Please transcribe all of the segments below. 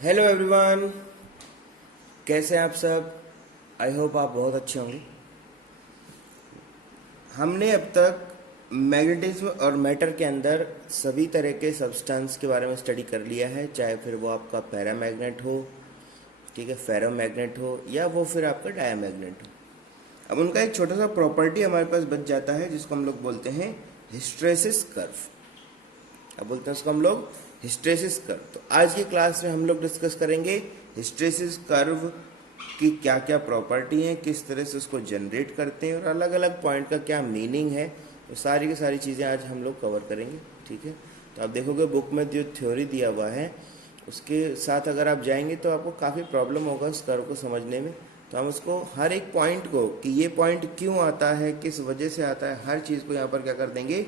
Hello everyone, कैसे हैं आप सब। आई होप आप बहुत अच्छे होंगे। हमने अब तक मैग्नेटिज्म और मैटर के अंदर सभी तरह के सब्सटेंस के बारे में स्टडी कर लिया है, चाहे फिर वो आपका पैरामैग्नेट हो, ठीक है, फेरोमैग्नेट हो, या वो फिर आपका डायामैग्नेट हो। अब उनका एक छोटा सा प्रॉपर्टी हमारे पास बच जाता है जिसको हम लोग बोलते हैं हिस्ट्रेसिस कर्व। अब बोलते हैं उसको हम लोग हिस्ट्रेसिस कर्व। तो आज की क्लास में हम लोग डिस्कस करेंगे हिस्ट्रेसिस कर्व की क्या क्या प्रॉपर्टी है, किस तरह से उसको जनरेट करते हैं और अलग अलग पॉइंट का क्या मीनिंग है। तो सारी की सारी चीज़ें आज हम लोग कवर करेंगे, ठीक है। तो आप देखोगे बुक में जो थ्योरी दिया हुआ है उसके साथ अगर आप जाएंगे तो आपको काफ़ी प्रॉब्लम होगा उस कर्व को समझने में। तो हम उसको हर एक पॉइंट को कि ये पॉइंट क्यों आता है, किस वजह से आता है, हर चीज़ को यहाँ पर क्या कर देंगे,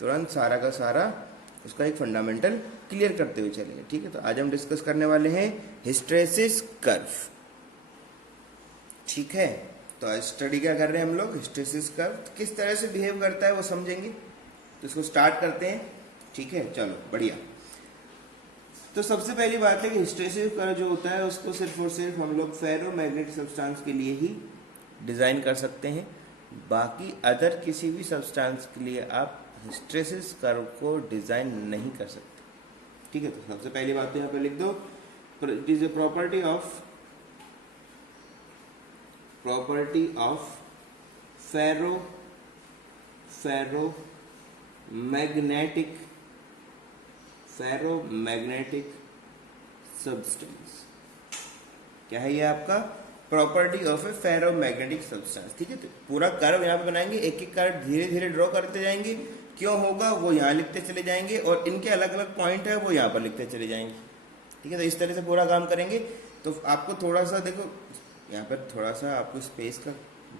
तुरंत सारा का सारा उसका एक फंडामेंटल क्लियर करते हुए चलेंगे, ठीक है। तो आज हम डिस्कस करने वाले हैं हिस्ट्रेसिस कर्व, ठीक है। तो आज स्टडी क्या कर रहे हैं हम लोग, हिस्ट्रेसिस कर्व किस तरह से बिहेव करता है वो समझेंगे। तो इसको स्टार्ट करते हैं, ठीक है, चलो बढ़िया। तो सबसे पहली बात है कि हिस्ट्रेसिस कर्व जो होता है उसको सिर्फ और सिर्फ हम लोग फेरोमैग्नेटिक सब्सटेंस के लिए ही डिज़ाइन कर सकते हैं। बाकी अदर किसी भी सब्सटेंस के लिए आप हिस्ट्रेसिस कर्व को डिज़ाइन नहीं कर सकते, ठीक है। तो सबसे पहली बात तो यहाँ पे लिख दो, it is a property of ferromagnetic substance. क्या है ये आपका property of A ferromagnetic substance, ठीक है। तो पूरा कर्व यहाँ पे बनाएंगे, एक एक कर्व धीरे धीरे ड्रॉ करते जाएंगे। क्यों होगा वो यहाँ लिखते चले जाएंगे और इनके अलग अलग पॉइंट है वो यहाँ पर लिखते चले जाएंगे, ठीक है। तो इस तरह से पूरा काम करेंगे। तो आपको थोड़ा सा देखो यहाँ पर थोड़ा सा आपको स्पेस का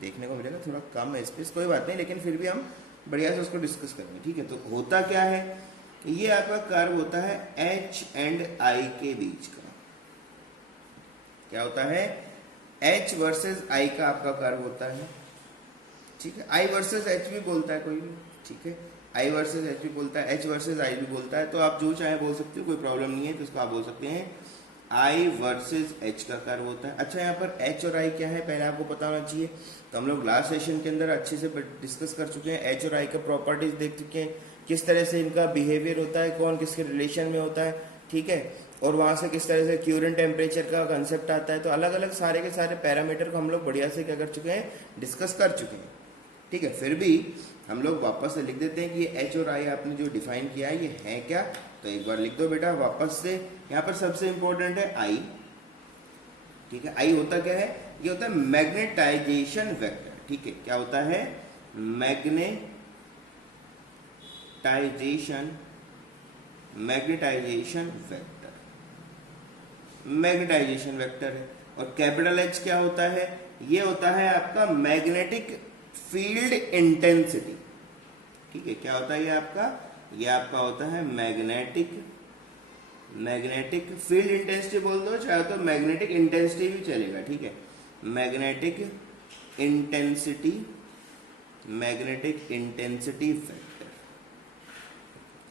देखने को मिलेगा, थोड़ा कम है स्पेस, कोई बात नहीं, लेकिन फिर भी हम बढ़िया से उसको डिस्कस करेंगे, ठीक है। तो होता क्या है, ये आपका कर्व होता है एच एंड आई के बीच का। क्या होता है, एच वर्सेस आई का आपका कर्व होता है, ठीक है। आई वर्सेस एच भी बोलता है कोई भी, ठीक है, आई वर्सेस एच भी बोलता है, एच वर्सेस आई भी बोलता है। तो आप जो चाहे बोल सकते हो, कोई प्रॉब्लम नहीं है। तो इसको आप बोल सकते हैं आई वर्सेस एच का कर्व होता है। अच्छा, यहाँ पर एच और आई क्या है पहले आपको पता होना चाहिए। तो हम लोग लास्ट सेशन के अंदर अच्छे से डिस्कस कर चुके हैं, एच और आई का प्रॉपर्टीज देख चुके हैं, किस तरह से इनका बिहेवियर होता है, कौन किसके रिलेशन में होता है, ठीक है। और वहाँ से किस तरह से क्यूरेंट टेम्परेचर का कंसेप्ट आता है। तो अलग अलग सारे के सारे पैरामीटर को हम लोग बढ़िया से क्या कर चुके हैं, डिस्कस कर चुके हैं, ठीक है। फिर भी हम लोग वापस से लिख देते हैं कि ये एच और आई आपने जो डिफाइन किया है ये है क्या। तो एक बार लिख दो बेटा वापस से। यहाँ पर सबसे इंपॉर्टेंट है आई, ठीक है। आई होता क्या है, ये होता है मैग्नेटाइजेशन वेक्टर, ठीक है। क्या होता है, मैग्नेटाइजेशन वेक्टर है। और कैपिटल एच क्या होता है, ये होता है आपका मैग्नेटिक फील्ड इंटेंसिटी, ठीक है। क्या होता है ये आपका होता है मैग्नेटिक फील्ड इंटेंसिटी बोल दो, चाहे तो मैग्नेटिक इंटेंसिटी भी चलेगा, ठीक है। मैग्नेटिक इंटेंसिटी वेक्टर,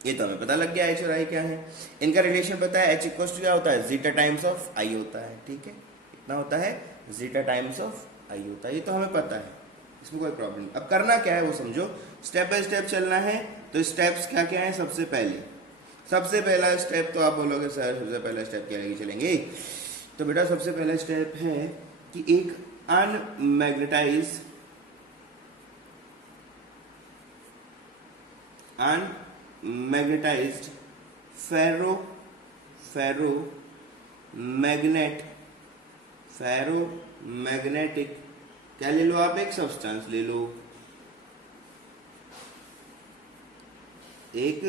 ये तो हमें पता लग गया एच और आई क्या है। इनका रिलेशन पता है, एच इक्वल टू क्या होता है, जीटा टाइम्स ऑफ आई होता है, ठीक है। कितना होता है, जीटा टाइम्स ऑफ आई होता है, ये तो हमें पता है, इसमें कोई प्रॉब्लम नहीं। अब करना क्या है वो समझो, स्टेप बाय स्टेप चलना है। तो स्टेप्स क्या क्या है, सबसे पहला स्टेप तो आप बोलोगे सर सबसे पहला स्टेप क्या लेके चलेंगे। तो बेटा सबसे पहला स्टेप है कि एक अनमैग्नेटाइज्ड फेरोमैग्नेटिक क्या ले लो आप, एक सब्सटेंस ले लो, एक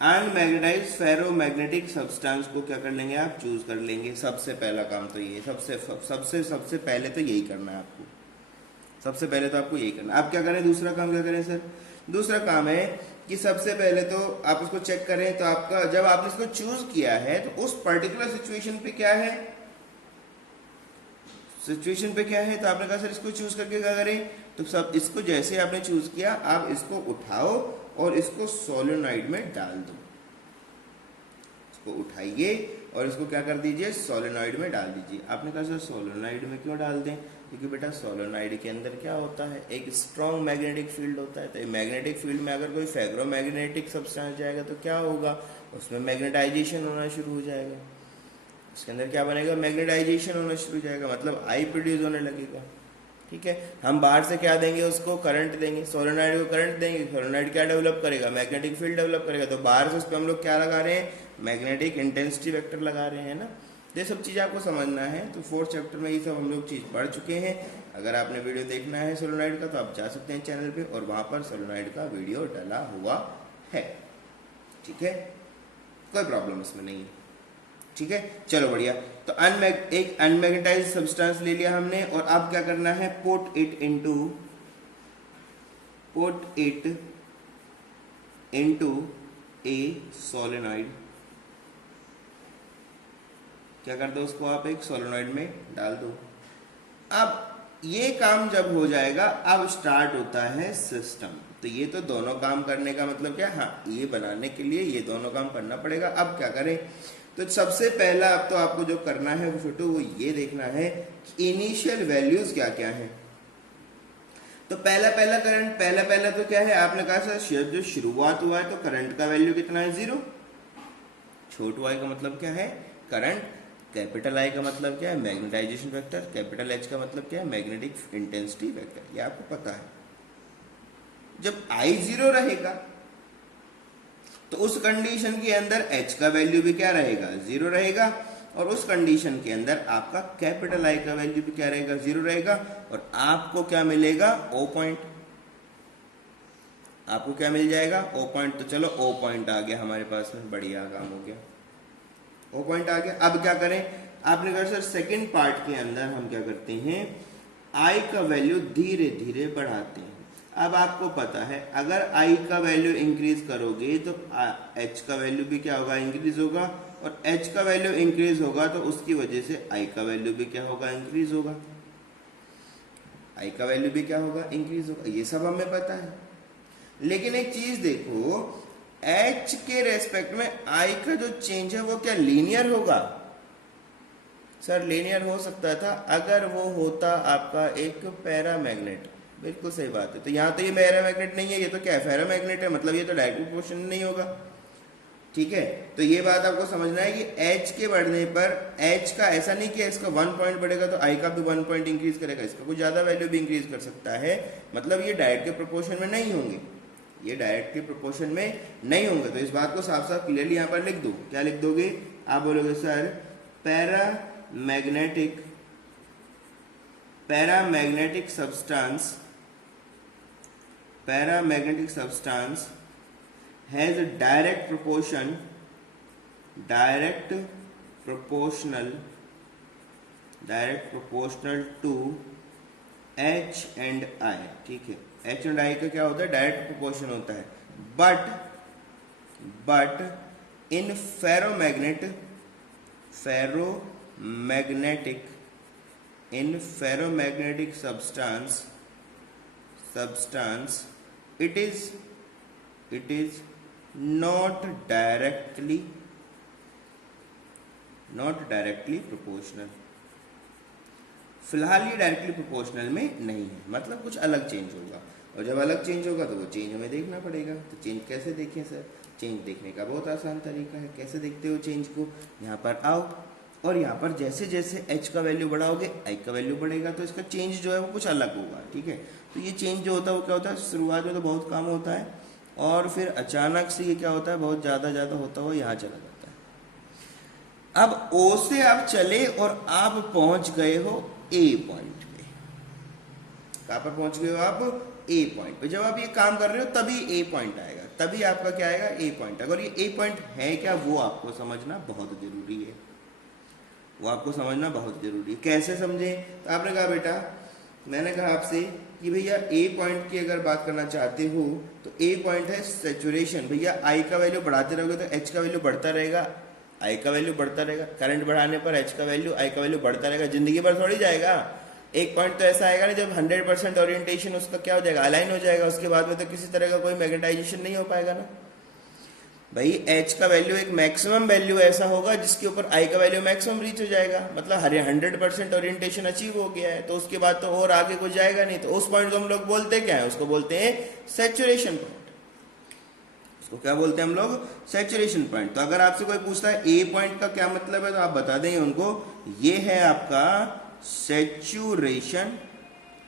अनमैग्नेटाइज्ड फेरोमैग्नेटिक सब्सटेंस को क्या कर लेंगे आप, चूज कर लेंगे। सबसे पहला काम तो ये, सबसे पहले तो यही करना है आपको, सबसे पहले तो आपको यही करना है। आप क्या करें, दूसरा काम क्या करें सर, दूसरा काम है कि सबसे पहले तो आप इसको चेक करें। तो आपका जब आपने इसको चूज किया है तो उस पर्टिकुलर सिचुएशन पे क्या है, तो आपने कहा सर इसको चूज करके क्या करें। तो सब इसको जैसे आपने चूज किया, आप इसको उठाओ और इसको सोलेनोइड में डाल दो। इसको उठाइए और इसको क्या कर दीजिए, सोलेनॉइड में डाल दीजिए। आपने कहा सर सोलेनॉइड में क्यों डाल दें, क्योंकि बेटा सोलेनॉइड के अंदर क्या होता है, एक स्ट्रॉन्ग मैग्नेटिक फील्ड होता है। तो मैग्नेटिक फील्ड में अगर कोई फेरोमैग्नेटिक सब्सटेंस जाएगा तो क्या होगा, उसमें मैग्नेटाइजेशन होना शुरू हो जाएगा। इसके अंदर क्या बनेगा, मैग्नेटाइजेशन होना शुरू हो जाएगा, मतलब आई प्रोड्यूस होने लगेगा। ठीक है, हम बाहर से क्या देंगे, उसको करंट देंगे, सोलेनॉइड को करंट देंगे, सोलेनॉइड क्या डेवलप करेगा, मैग्नेटिक फील्ड डेवलप करेगा। तो बाहर से उस पर हम लोग क्या लगा रहे हैं, मैग्नेटिक इंटेंसिटी वेक्टर लगा रहे हैं ना। ये सब चीज़ आपको समझना है। तो 4th चैप्टर में ये सब हम लोग चीज़ पढ़ चुके हैं। अगर आपने वीडियो देखना है सोलेनॉइड का तो आप जा सकते हैं चैनल पे, और वहाँ पर सोलेनॉइड का वीडियो डाला हुआ है। ठीक है, कोई प्रॉब्लम इसमें नहीं है। ठीक है, चलो बढ़िया। तो एक अनमैग्नेटाइज्ड सब्सटेंस ले लिया हमने, और अब क्या करना है, put it into A solenoid. क्या कर दो, उसको आप एक सोलेनॉइड में डाल दो। अब ये काम जब हो जाएगा, अब स्टार्ट होता है सिस्टम। तो ये तो दोनों काम करने का मतलब क्या, हाँ ये बनाने के लिए ये दोनों काम करना पड़ेगा। अब क्या करें, तो सबसे पहला अब तो आपको जो करना है वो छोटू, वो ये देखना है कि इनिशियल वैल्यूज क्या क्या है। तो पहला करंट, पहला तो क्या है, आपने कहा सर जो शुरुआत हुआ है तो करंट का वैल्यू कितना है, 0। छोटू आई का मतलब क्या है, करंट। कैपिटल आई का मतलब क्या है, मैग्नेटाइजेशन वेक्टर। कैपिटल एच का मतलब क्या है, मैग्नेटिक इंटेंसिटी वेक्टर। ये आपको पता है। जब आई 0 रहेगा तो उस कंडीशन के अंदर एच का वैल्यू भी क्या रहेगा, 0 रहेगा। और उस कंडीशन के अंदर आपका कैपिटल आई का वैल्यू भी क्या रहेगा, 0 रहेगा। और आपको क्या मिलेगा, ओ पॉइंट। आपको क्या मिल जाएगा, ओ पॉइंट। तो चलो ओ पॉइंट आ गया हमारे पास में, बढ़िया काम हो गया, ओ पॉइंट आ गया। अब क्या करें, आपने कहा सर सेकंड पार्ट के अंदर हम क्या करते हैं, आई का वैल्यू धीरे धीरे बढ़ाते हैं। अब आपको पता है अगर आई का वैल्यू इंक्रीज करोगे तो एच का वैल्यू भी क्या होगा, इंक्रीज होगा। और एच का वैल्यू इंक्रीज होगा तो उसकी वजह से आई का वैल्यू भी क्या होगा, इंक्रीज होगा। आई का वैल्यू भी क्या होगा, इंक्रीज होगा। ये सब हमें पता है। लेकिन एक चीज देखो, एच के रेस्पेक्ट में आई का जो चेंज है वो क्या लीनियर होगा? सर लीनियर हो सकता था अगर वो होता आपका एक पैरामैग्नेट। बिल्कुल सही बात है। तो यहाँ तो ये पैरामैग्नेट नहीं है, ये तो क्या है, फेरोमैग्नेट है। मतलब ये तो डायरेक्ट प्रोपोर्शन नहीं होगा। ठीक है, तो ये बात आपको समझना है कि एच के बढ़ने पर, एच का ऐसा नहीं कि इसका 1 पॉइंट बढ़ेगा तो आई का भी 1 पॉइंट इंक्रीज करेगा, इसका कुछ ज्यादा वैल्यू भी इंक्रीज कर सकता है। मतलब ये डायरेक्ट के प्रोपोर्शन में नहीं होंगे, ये डायरेक्ट के प्रोपोर्शन में नहीं होंगे। तो इस बात को साफ साफ क्लियरली यहाँ पर लिख दो। क्या लिख दोगे, आप बोलोगे sir paramagnetic substance has a direct proportional to H and I। ठीक है, H and I का क्या होता है, डायरेक्ट प्रोपोर्शन होता है। But in ferromagnetic substance it is not directly proportional। फिलहाल ये डायरेक्टली प्रोपोर्शनल में नहीं है, मतलब कुछ अलग चेंज होगा। और जब अलग चेंज होगा तो वो चेंज हमें देखना पड़ेगा। तो चेंज कैसे देखें सर, चेंज देखने का बहुत आसान तरीका है। कैसे देखते हो चेंज को, यहाँ पर आओ और यहाँ पर जैसे जैसे एच का वैल्यू बढ़ाओगे आई का वैल्यू बढ़ेगा, तो इसका चेंज जो है वो कुछ अलग होगा। ठीक है, तो ये चेंज जो होता है वो क्या होता है, शुरुआत में तो बहुत कम होता है और फिर अचानक से ये क्या होता है, बहुत ज़्यादा होता हुआ यहाँ चला जाता है। अब ओ से आप चले और आप पहुंच गए हो ए पॉइंट पे। कहाँ पर पहुंच गए हो आप, ए पॉइंट पे। जब आप ये काम कर रहे हो तभी ए पॉइंट आएगा, तभी आपका क्या आएगा, ए पॉइंट। अगर ये ए पॉइंट है क्या, वो आपको समझना बहुत जरूरी है, वो आपको समझना बहुत जरूरी है। कैसे समझे, तो आपने कहा बेटा, मैंने कहा आपसे कि भैया ए पॉइंट की अगर बात करना चाहते हो तो ए पॉइंट है सैचुरेशन। भैया आई का वैल्यू बढ़ाते रहोगे तो एच का वैल्यू बढ़ता रहेगा, आई का वैल्यू बढ़ता रहेगा। करंट बढ़ाने पर एच का वैल्यू, आई का वैल्यू बढ़ता रहेगा, जिंदगी भर थोड़ी जाएगा। एक पॉइंट तो ऐसा आएगा ना जब 100% ओरिएंटेशन उसका क्या हो जाएगा, अलाइन हो जाएगा, उसके बाद में तो किसी तरह का कोई मैग्नेटाइजेशन नहीं हो पाएगा ना। भाई एच का वैल्यू एक मैक्सिमम वैल्यू ऐसा होगा जिसके ऊपर आई का वैल्यू मैक्सिमम रीच हो जाएगा, मतलब 100% ओरिएंटेशन अचीव हो गया है, तो उसके बाद तो और आगे कुछ जाएगा नहीं। तो उस पॉइंट को हम लोग बोलते क्या है, उसको बोलते हैं सैचुरेशन पॉइंट। उसको क्या बोलते हैं हम लोग, सैचुरेशन पॉइंट। तो अगर आपसे कोई पूछता है ए पॉइंट का क्या मतलब है, तो आप बता देंगे उनको ये है आपका सैचुरेशन,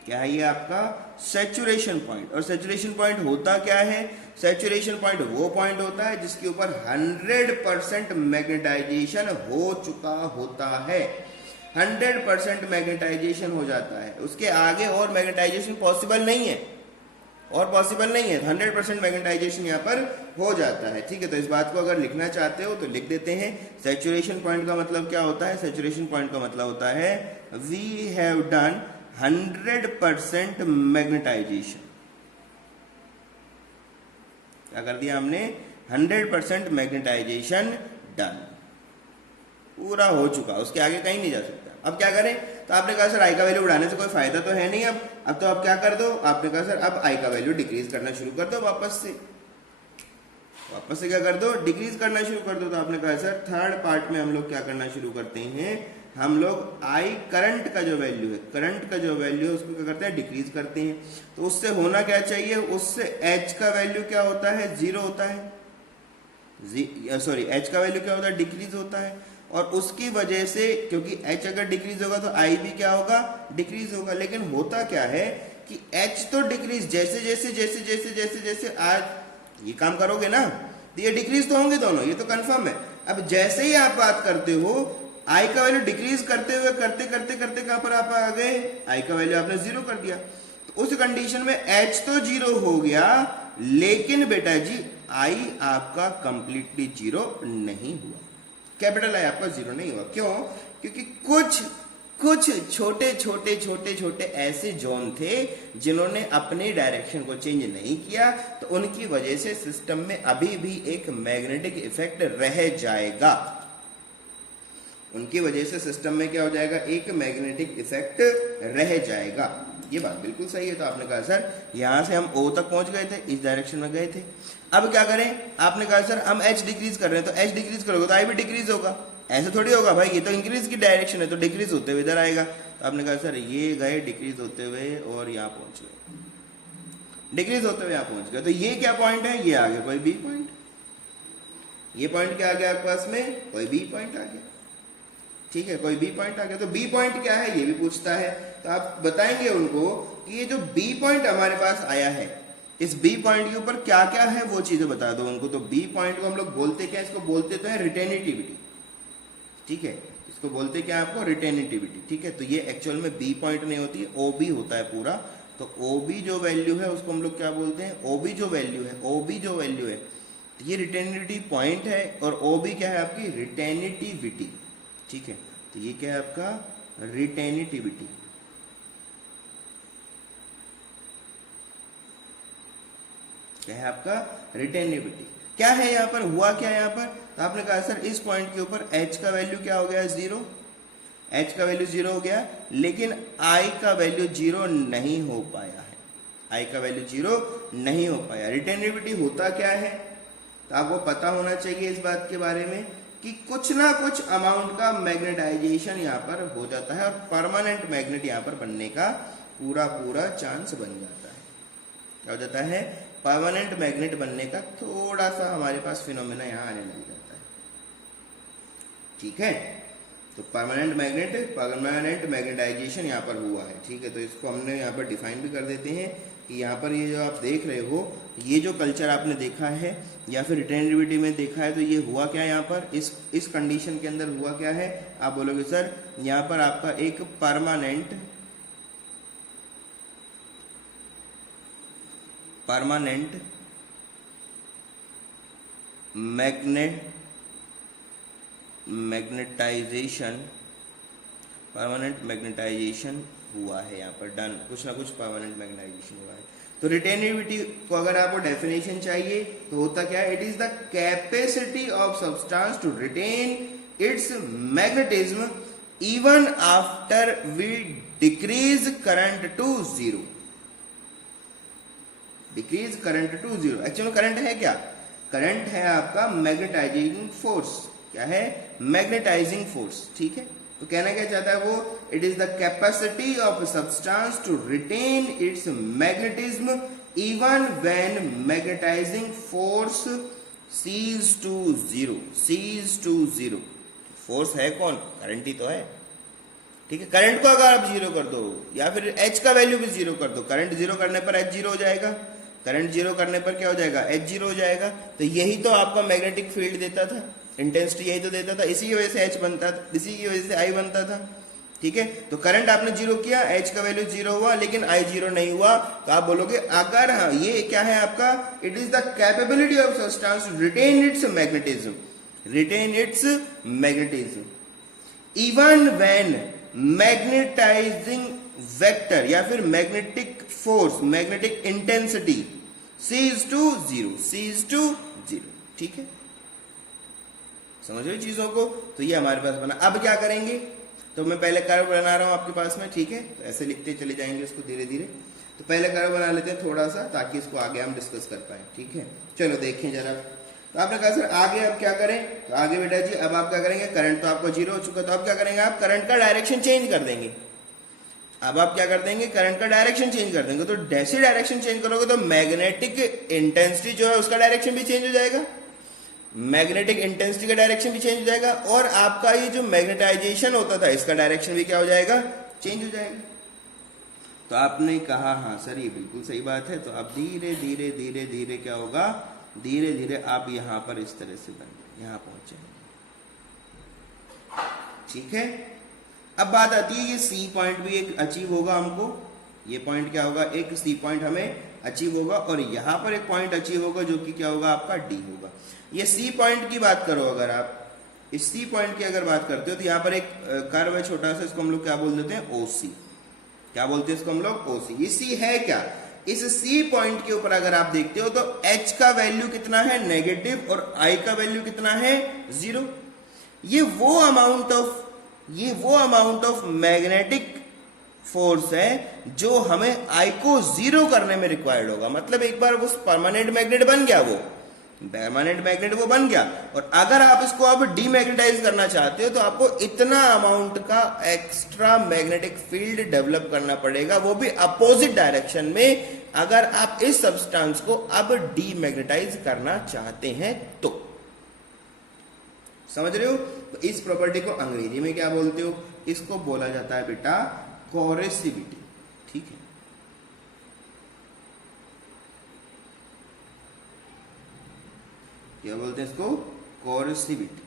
क्या है ये आपका सैचुरेशन पॉइंट। और सैचुरेशन पॉइंट होता क्या है, सैचुरेशन पॉइंट वो पॉइंट होता है जिसके ऊपर 100% मैग्नेटाइजेशन हो चुका होता है, 100% मैग्नेटाइजेशन हो जाता है, उसके आगे और मैग्नेटाइजेशन पॉसिबल नहीं है, और पॉसिबल नहीं है, 100% मैग्नेटाइजेशन यहाँ पर हो जाता है। ठीक है, तो इस बात को अगर लिखना चाहते हो तो लिख देते हैं। सैचुरेशन पॉइंट का मतलब क्या होता है, सैचुरेशन पॉइंट का मतलब होता है वी हैव डन 100% मैग्नेटाइजेशन। क्या कर दिया हमने, 100% मैग्नेटाइजेशन डन, पूरा हो चुका, उसके आगे कहीं नहीं जा सकता। अब क्या करें, तो आपने कहा सर आई का वैल्यू बढ़ाने से कोई फायदा तो है नहीं, अब तो आप क्या कर दो, आपने कहा सर अब आई का वैल्यू डिक्रीज करना शुरू कर दो, वापस से क्या कर दो, डिक्रीज करना शुरू कर दो। तो आपने कहा सर थर्ड पार्ट में हम लोग क्या करना शुरू करते हैं, हम लोग आई करंट का जो वैल्यू है, करंट का जो वैल्यू है उसको क्या करते हैं, डिक्रीज करते हैं। तो उससे होना क्या चाहिए, उससे एच का वैल्यू क्या होता है, जीरो होता है, सॉरी एच का वैल्यू क्या होता है, डिक्रीज होता है। और उसकी वजह से, क्योंकि एच अगर डिक्रीज होगा तो आई भी क्या होगा, डिक्रीज होगा। लेकिन होता क्या है कि एच तो डिक्रीज, जैसे जैसे जैसे जैसे जैसे जैसे आज ये काम करोगे ना, तो ये डिक्रीज तो होंगे दोनों, ये तो कंफर्म है। अब जैसे ही आप बात करते हो, आई का वैल्यू डिक्रीज करते हुए करते करते करते कहां पर आप आ गए, आई का वैल्यू आपने जीरो कर दिया। तो उस कंडीशन में एच तो जीरो हो गया, लेकिन बेटा जी आई आपका कंप्लीटली जीरो नहीं हुआ, कैपिटल आई आपका जीरो नहीं हुआ। क्यों, क्योंकि कुछ छोटे छोटे छोटे छोटे ऐसे जोन थे जिन्होंने अपनी डायरेक्शन को चेंज नहीं किया, तो उनकी वजह से सिस्टम में अभी भी एक मैग्नेटिक इफेक्ट रह जाएगा, उनकी वजह से सिस्टम में क्या हो जाएगा, एक मैग्नेटिक इफेक्ट रह जाएगा। ये बात बिल्कुल सही है। तो आपने कहा सर यहां से हम O तक पहुंच गए थे, इस डायरेक्शन में गए थे, अब क्या करें, आपने कहा सर हम H डिक्रीज कर रहे हैं, तो H डिक्रीज करोगे तो I भी डिक्रीज होगा, ऐसे थोड़ी होगा भाई, ये तो इंक्रीज की डायरेक्शन है, तो डिक्रीज होते हुए इधर आएगा। तो आपने कहा सर ये गए डिक्रीज होते हुए और यहाँ पहुंच गए, डिक्रीज होते हुए यहाँ पहुंच गए। तो ये क्या पॉइंट है, ये आ गया कोई बी पॉइंट, ये पॉइंट क्या आ गया आपके पास में, कोई बी पॉइंट आ गया। ठीक है, कोई बी पॉइंट आ गया। तो बी पॉइंट क्या है ये भी पूछता है, तो आप बताएंगे उनको कि ये जो बी पॉइंट हमारे पास आया है, इस बी पॉइंट के ऊपर क्या क्या है वो चीजें बता दो उनको। तो बी पॉइंट को हम लोग बोलते क्या, इसको बोलते तो है रिटेनिटिविटी। ठीक है, इसको बोलते क्या आपको, रिटेनिटिविटी। ठीक है, तो ये एक्चुअल में बी पॉइंट नहीं होती है, ओ बी होता है पूरा। तो ओ बी जो वैल्यू है उसको हम लोग क्या बोलते हैं, ओ बी जो वैल्यू है, ओ बी जो वैल्यू है ये रिटेनिटिविटी पॉइंट है, और ओ बी क्या है आपकी, रिटेनिटिविटी। ठीक है, तो ये क्या है आपका, रिटेनिटिविटी। क्या है आपका, रिटेनिटिविटी। क्या है यहाँ पर, हुआ क्या यहाँ पर, तो आपने कहा सर इस पॉइंट के ऊपर H का वैल्यू क्या हो गया, जीरो, H का वैल्यू जीरो हो गया, लेकिन I का वैल्यू जीरो नहीं हो पाया है, I का वैल्यू जीरो नहीं हो पाया। रिटेनिटिविटी होता क्या है, तो आपको पता होना चाहिए इस बात के बारे में कि कुछ ना कुछ अमाउंट का मैग्नेटाइजेशन यहाँ पर हो जाता है, और परमानेंट मैग्नेट यहाँ पर बनने का पूरा चांस बन जाता है। क्या हो जाता है, परमानेंट मैग्नेट बनने का थोड़ा सा हमारे पास फिनोमेना यहाँ आने लग जाता है। ठीक है, तो परमानेंट मैग्नेटाइजेशन यहाँ पर हुआ है। ठीक है, तो इसको हमने यहाँ पर डिफाइन भी कर देते हैं कि यहाँ पर ये जो आप देख रहे हो, ये जो कल्चर आपने देखा है या फिर रिटेनिटिविटी में देखा है, तो ये हुआ क्या यहाँ पर, इस कंडीशन के अंदर हुआ क्या है, आप बोलोगे सर यहाँ पर आपका एक परमानेंट मैग्नेटाइजेशन हुआ है यहाँ पर, डन, कुछ ना कुछ परमानेंट मैग्नेटाइजेशन हुआ है। तो रिटेनिटिविटी को अगर आपको डेफिनेशन चाहिए तो होता क्या है, it is the capacity of substance to retain its magnetism even after we decrease current to zero. Decrease current to zero, actually current है क्या, करंट है आपका मैग्नेटाइजिंग फोर्स। क्या है? Magnetising force. ठीक है, तो कहना क्या चाहता है वो? It is the capacity of substance to retain its magnetism even when magnetising force cease to zero. Cease to zero, force है कौन? करंट ही तो है। ठीक है, करंट को अगर आप जीरो कर दो या फिर एच का वैल्यू भी जीरो कर दो, करंट जीरो करने पर एच जीरो हो जाएगा, करंट जीरो करने पर क्या हो जाएगा? एच जीरो हो जाएगा। तो यही तो आपका मैग्नेटिक फील्ड देता था, इंटेंसिटी यही तो देता था, इसी की वजह से एच बनता था, इसी की वजह से आई बनता था। ठीक है, तो करंट आपने जीरो किया, एच का वैल्यू जीरो हुआ, लेकिन आई जीरो नहीं हुआ। तो आप बोलोगे अगर हाँ ये क्या है आपका? It is the capability of substance to retain its magnetism, retain its magnetism even when magnetising vector या फिर magnetic force, magnetic intensity cease to zero, cease to zero. ठीक है, समझ रहे चीजों को? तो ये हमारे पास बना। अब क्या करेंगे? तो मैं पहले कर्व बना रहा हूं आपके पास में। ठीक है, तो ऐसे लिखते चले जाएंगे इसको धीरे धीरे। तो पहले कर्व बना लेते हैं थोड़ा सा, ताकि इसको आगे हम डिस्कस कर पाए। ठीक है, चलो देखें जरा। तो आपने कहा सर आगे अब क्या करें? तो आगे बेटा जी अब आप क्या करेंगे? करंट तो आपका जीरो हो चुका, तो अब क्या करेंगे? आप करंट का डायरेक्शन चेंज कर देंगे। अब आप क्या कर देंगे? करंट का डायरेक्शन चेंज कर देंगे। तो जैसे डायरेक्शन चेंज करोगे तो मैग्नेटिक इंटेंसिटी जो है उसका डायरेक्शन भी चेंज हो जाएगा, मैग्नेटिक इंटेंसिटी का डायरेक्शन भी चेंज हो जाएगा, और आपका ये जो मैग्नेटाइजेशन होता था इसका डायरेक्शन भी क्या हो जाएगा? चेंज हो जाएगा। तो आपने कहा हाँ सर ये बिल्कुल सही बात है। तो अब धीरे धीरे धीरे धीरे क्या होगा? धीरे धीरे आप यहां पर इस तरह से बन यहां पहुंचे। ठीक है, अब बात आती है ये सी पॉइंट भी एक अचीव होगा हमको। ये पॉइंट क्या होगा? एक सी पॉइंट हमें अचीव होगा, और यहां पर एक पॉइंट अचीव होगा जो कि क्या होगा? आपका डी होगा। ये सी पॉइंट की बात करो, अगर आप इस सी पॉइंट की अगर बात करते हो तो यहाँ पर एक कर्व है छोटा सा, इसको हम लोग क्या बोल देते हैं? ओसी। क्या बोलते हैं इसको हम लोग? ओसी। ये सी है क्या? इस सी पॉइंट के ऊपर अगर आप देखते हो तो एच का वैल्यू कितना है? नेगेटिव, और आई का वैल्यू कितना है? जीरो। ये वो अमाउंट ऑफ मैग्नेटिक फोर्स है जो हमें आई को जीरो करने में रिक्वायर्ड होगा। मतलब एक बार वो परमानेंट मैग्नेट बन गया, वो परमानेंट मैग्नेट वो बन गया, और अगर आप इसको अब डीमैग्नेटाइज करना चाहते हो तो आपको इतना अमाउंट का एक्स्ट्रा मैग्नेटिक फील्ड डेवलप करना पड़ेगा, वो भी अपोजिट डायरेक्शन में, अगर आप इस सब्सटेंस को अब डीमैग्नेटाइज करना चाहते हैं तो। समझ रहे हो? तो इस प्रॉपर्टी को अंग्रेजी में क्या बोलते हो? इसको बोला जाता है बेटा कोरेसिविटी। ठीक है, क्या बोलते हैं इसको? कोरेसिविटी।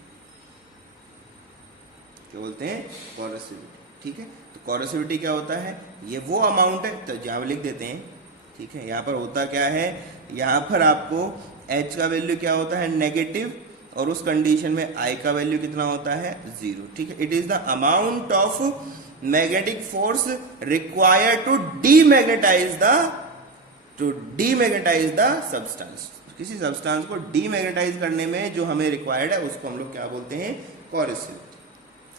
क्या बोलते हैं? कोरेसिविटी। ठीक है, तो कोरेसिविटी क्या होता है? ये वो अमाउंट है, तो जहां लिख देते हैं। ठीक है, यहां पर होता क्या है? यहां पर आपको H का वैल्यू क्या होता है? नेगेटिव, और उस कंडीशन में I का वैल्यू कितना होता है? जीरो। ठीक है, it is the amount of magnetic force required to demagnetise the substance. किसी सब्सटेंस को डीमैग्नेटाइज करने में जो हमें रिक्वायर्ड है उसको हम लोग क्या बोलते हैं? कोरेसिविटी।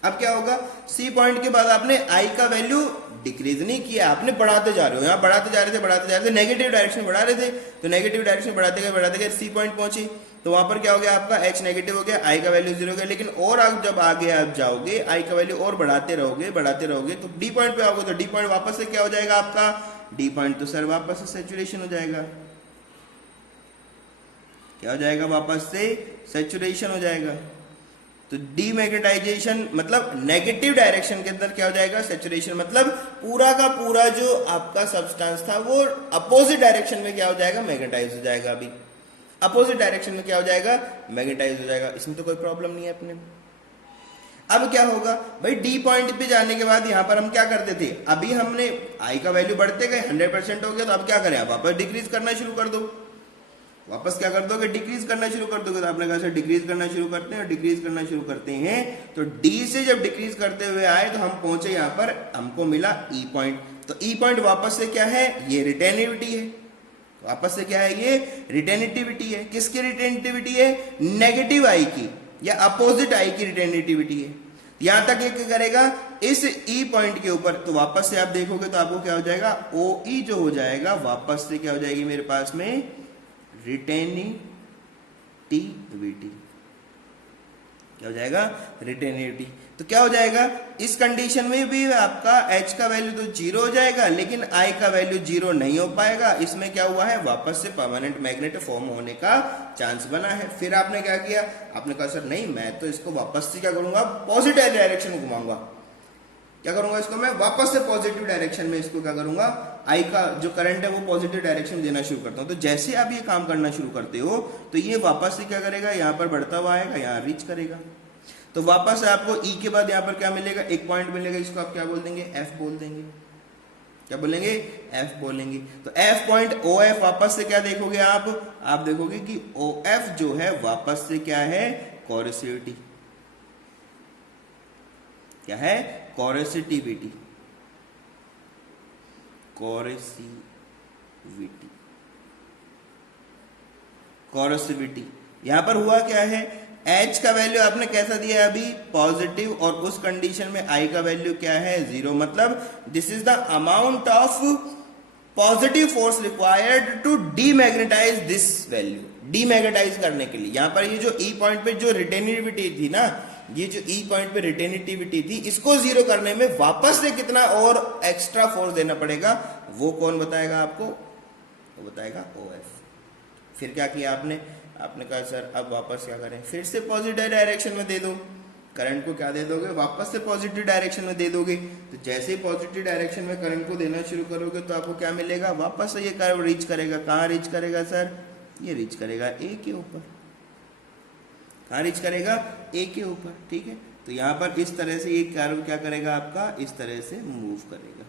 अब क्या होगा? सी पॉइंट के बाद आपने आई का वैल्यू डिक्रीज नहीं किया, आपने बढ़ाते जा रहे हो। यहाँ बढ़ाते जा रहे थे, नेगेटिव डायरेक्शन बढ़ा रहे थे, तो नेगेटिव डायरेक्शन बढ़ाते गए सी पॉइंट पहुंचे, तो वहां पर क्या हो गया? आपका एच नेगेटिव हो गया, आई का वैल्यू जीरो हो गया। लेकिन और आप जब आगे आप जाओगे, आई का वैल्यू और बढ़ाते रहोगे, तो डी पॉइंट पे आओगे, तो डी पॉइंट वापस से क्या हो जाएगा आपका? डी पॉइंट तो सर वापस से सैचुरेशन हो जाएगा। क्या हो जाएगा? वापस से सैचुरेशन हो जाएगा। तो डीमैग्नेटाइजेशन मतलब नेगेटिव डायरेक्शन के अंदर क्या हो जाएगा? सैचुरेशन। मतलब पूरा का पूरा जो आपका सब्सटेंस था वो अपोजिट डायरेक्शन में क्या हो जाएगा? मैग्नेटाइज हो जाएगा। अभी अपोजिट डायरेक्शन में क्या हो जाएगा? मैग्नेटाइज हो जाएगा। इसमें तो कोई प्रॉब्लम नहीं है अपने। अब क्या होगा भाई? डी पॉइंट पे जाने के बाद यहां पर हम क्या करते थे? अभी हमने आई का वैल्यू बढ़ते गए, 100% हो गया, तो अब क्या करें? आप वापस डिक्रीज करना शुरू कर दो। वापस क्या कर दोगे? डिक्रीज करना शुरू कर दोगे। तो आपने कहा सर डिक्रीज करना शुरू करते हैं, और डिक्रीज करना शुरू करते हैं, तो डी से जब डिक्रीज करते हुए आए तो हम पहुंचे यहां पर, हमको मिला ई पॉइंट। तो ई पॉइंट वापस से क्या है? ये रिटेनिविटी है। वापस से क्या है? ये रिटेनिटिविटी है। किसकी रिटेनिटिविटी है? नेगेटिव आई की या अपोजिट आई की रिटेनिटिविटी है। यहां तक ये क्या करेगा? इस ई पॉइंट के ऊपर, तो वापस से आप देखोगे तो आपको क्या हो जाएगा? ओ ई जो हो जाएगा, वापस से क्या हो जाएगी मेरे पास में? रिटेनिटिविटी क्या हो जाएगा, रिटेनिविटी। तो क्या हो जाएगा, इस कंडीशन में भी आपका H का वैल्यू तो 0 हो जाएगा, लेकिन I का वैल्यू 0 नहीं हो पाएगा। इसमें क्या हुआ है, वापस से परमानेंट मैग्नेट फॉर्म होने का चांस बना है। फिर आपने क्या किया, आपने कहा सर नहीं, मैं तो इसको वापस से क्या करूंगा, पॉजिटिव डायरेक्शन में घुमाऊंगा। क्या करूंगा, इसको मैं वापस से पॉजिटिव डायरेक्शन में इसको क्या करूंगा, आई का जो करंट है वो पॉजिटिव डायरेक्शन में देना शुरू करता हूं। तो जैसे आप ये काम करना शुरू करते हो तो ये वापस से क्या करेगा, यहाँ पर बढ़ता हुआ आएगा, यहाँ रीच करेगा। तो वापस से आपको ई के बाद यहाँ पर क्या मिलेगा, एक पॉइंट मिलेगा, इसको आप क्या बोल देंगे, एफ बोल देंगे। क्या बोलेंगे, एफ बोलेंगे। तो एफ पॉइंट ओ एफ वापस से क्या देखोगे आप देखोगे कि ओ एफ जो है वापस से क्या है, कोरेसिविटी। क्या है, कोरेसिटिविटी, कोरेसिविटी। यहां पर हुआ क्या है, H का वैल्यू आपने कैसा दिया है अभी, पॉजिटिव, और उस कंडीशन में I का वैल्यू क्या है, 0। मतलब this is the amount of positive force required to demagnetise this value. Demagnetise करने के लिए यहां पर ये जो E पॉइंट पे जो रिटेनिविटी थी ना, ये जो E पॉइंट पे रिटेनिविटी थी, इसको 0 करने में वापस से कितना और एक्स्ट्रा फोर्स देना पड़ेगा, वो कौन बताएगा आपको, वो बताएगा OF। फिर क्या किया आपने कहा सर अब वापस क्या करें, फिर से पॉजिटिव डायरेक्शन में दे दो, करंट को क्या दे दोगे, वापस से पॉजिटिव डायरेक्शन में दे दोगे। तो जैसे ही पॉजिटिव डायरेक्शन में करंट को देना शुरू करोगे तो आपको क्या मिलेगा, वापस से ये कर्व रीच करेगा। कहाँ रीच करेगा सर, ये रीच करेगा ए के ऊपर। कहाँ रीच करेगा, ए के ऊपर। ठीक है, तो यहाँ पर इस तरह से ये कर्व क्या करेगा आपका, इस तरह से मूव करेगा,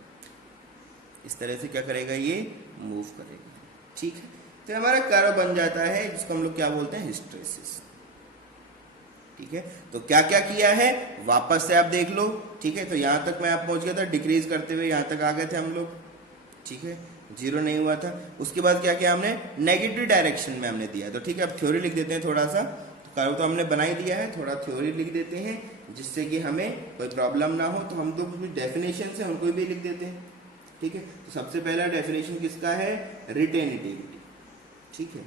इस तरह से क्या करेगा, ये मूव करेगा। ठीक है, तो हमारा कर्व बन जाता है जिसको हम लोग क्या बोलते हैं, हिस्टैरिसीस। ठीक है, तो क्या क्या किया है वापस से आप देख लो। ठीक है, तो यहां तक मैं आप पहुंच गया था, डिक्रीज करते हुए यहां तक आ गए थे हम लोग। ठीक है, 0 नहीं हुआ था। उसके बाद क्या किया हमने, नेगेटिव डायरेक्शन में हमने दिया। तो ठीक है, अब थ्योरी लिख देते हैं थोड़ा सा। कर्व तो हमने बना ही दिया है, थोड़ा थ्योरी लिख देते हैं जिससे कि हमें कोई प्रॉब्लम ना हो। तो हम तो कुछ डेफिनेशन से उनको भी लिख देते हैं। ठीक है, तो सबसे पहला डेफिनेशन किसका है, रिटेनिटिविटी। ठीक है,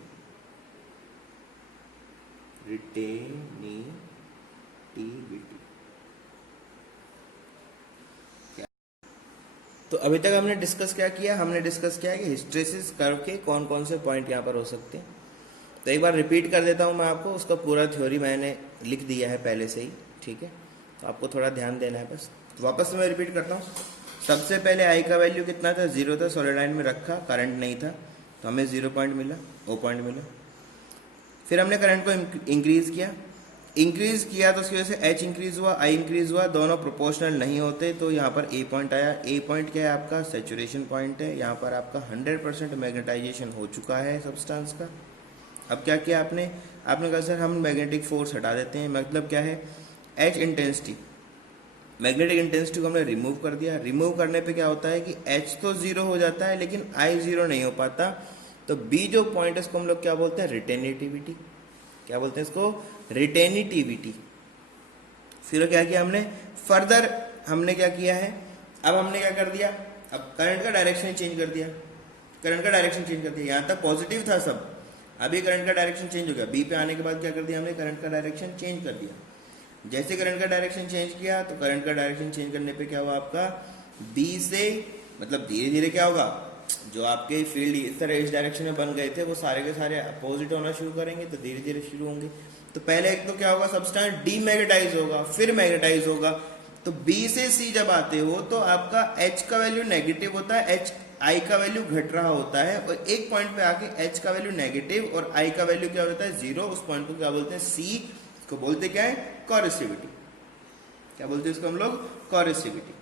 रिटेनिटिविटी। तो अभी तक हमने डिस्कस क्या किया, हमने डिस्कस किया कि हिस्टैरिसीस कर्व के कौन कौन से पॉइंट यहाँ पर हो सकते हैं। तो एक बार रिपीट कर देता हूँ मैं आपको, उसका पूरा थ्योरी मैंने लिख दिया है पहले से ही। ठीक है, तो आपको थोड़ा ध्यान देना है बस। तो वापस से मैं रिपीट करता हूँ। सबसे पहले आई का वैल्यू कितना था, 0 था, सॉलिड में रखा, करंट नहीं था, तो हमें 0 पॉइंट मिला, O पॉइंट मिला। फिर हमने करंट को इंक्रीज किया तो उसकी वजह से H इंक्रीज हुआ, I इंक्रीज हुआ, दोनों प्रोपोर्शनल नहीं होते, तो यहाँ पर A पॉइंट आया। A पॉइंट क्या है आपका, सैचुरेशन पॉइंट है। यहाँ पर आपका 100% मैग्नेटाइजेशन हो चुका है सब्सटेंस का। अब क्या किया आपने कहा सर हम मैग्नेटिक फोर्स हटा देते हैं। मतलब क्या है, H इंटेंसिटी, मैग्नेटिक इंटेंसिटी को हमने रिमूव कर दिया। रिमूव करने पे क्या होता है कि H तो 0 हो जाता है, लेकिन I 0 नहीं हो पाता। तो B जो पॉइंट है इसको हम लोग क्या बोलते हैं, रिटेनिटिविटी। क्या बोलते हैं इसको, रिटेनिटिविटी। फिर क्या किया हमने, फर्दर हमने क्या किया है, अब हमने क्या कर दिया, अब करंट का डायरेक्शन चेंज कर दिया। यहाँ तक पॉजिटिव था सब, अभी करंट का डायरेक्शन चेंज हो गया। बी पे आने के बाद क्या कर दिया हमने, करंट का डायरेक्शन चेंज कर दिया। जैसे करंट का डायरेक्शन चेंज किया तो करंट का डायरेक्शन चेंज करने पे क्या हुआ आपका, बी से मतलब धीरे धीरे क्या होगा, जो आपके फील्ड इस तरह इस डायरेक्शन में बन गए थे वो सारे के सारे अपोजिट होना शुरू करेंगे, तो धीरे धीरे शुरू होंगे। तो पहले एक तो क्या होगा, सब्सटेंस डीमैग्नेटाइज होगा, फिर मैग्नेटाइज होगा। तो बी से सी जब आते हो तो आपका एच का वैल्यू नेगेटिव होता है, एच आई का वैल्यू घट रहा होता है, और एक पॉइंट पे आके एच का वैल्यू नेगेटिव और आई का वैल्यू क्या होता है, 0। उस पॉइंट को क्या बोलते हैं, सी को बोलते क्या है, कोरेसिविटी। क्या बोलते हैं इसको हम लोग, कोरेसिविटी।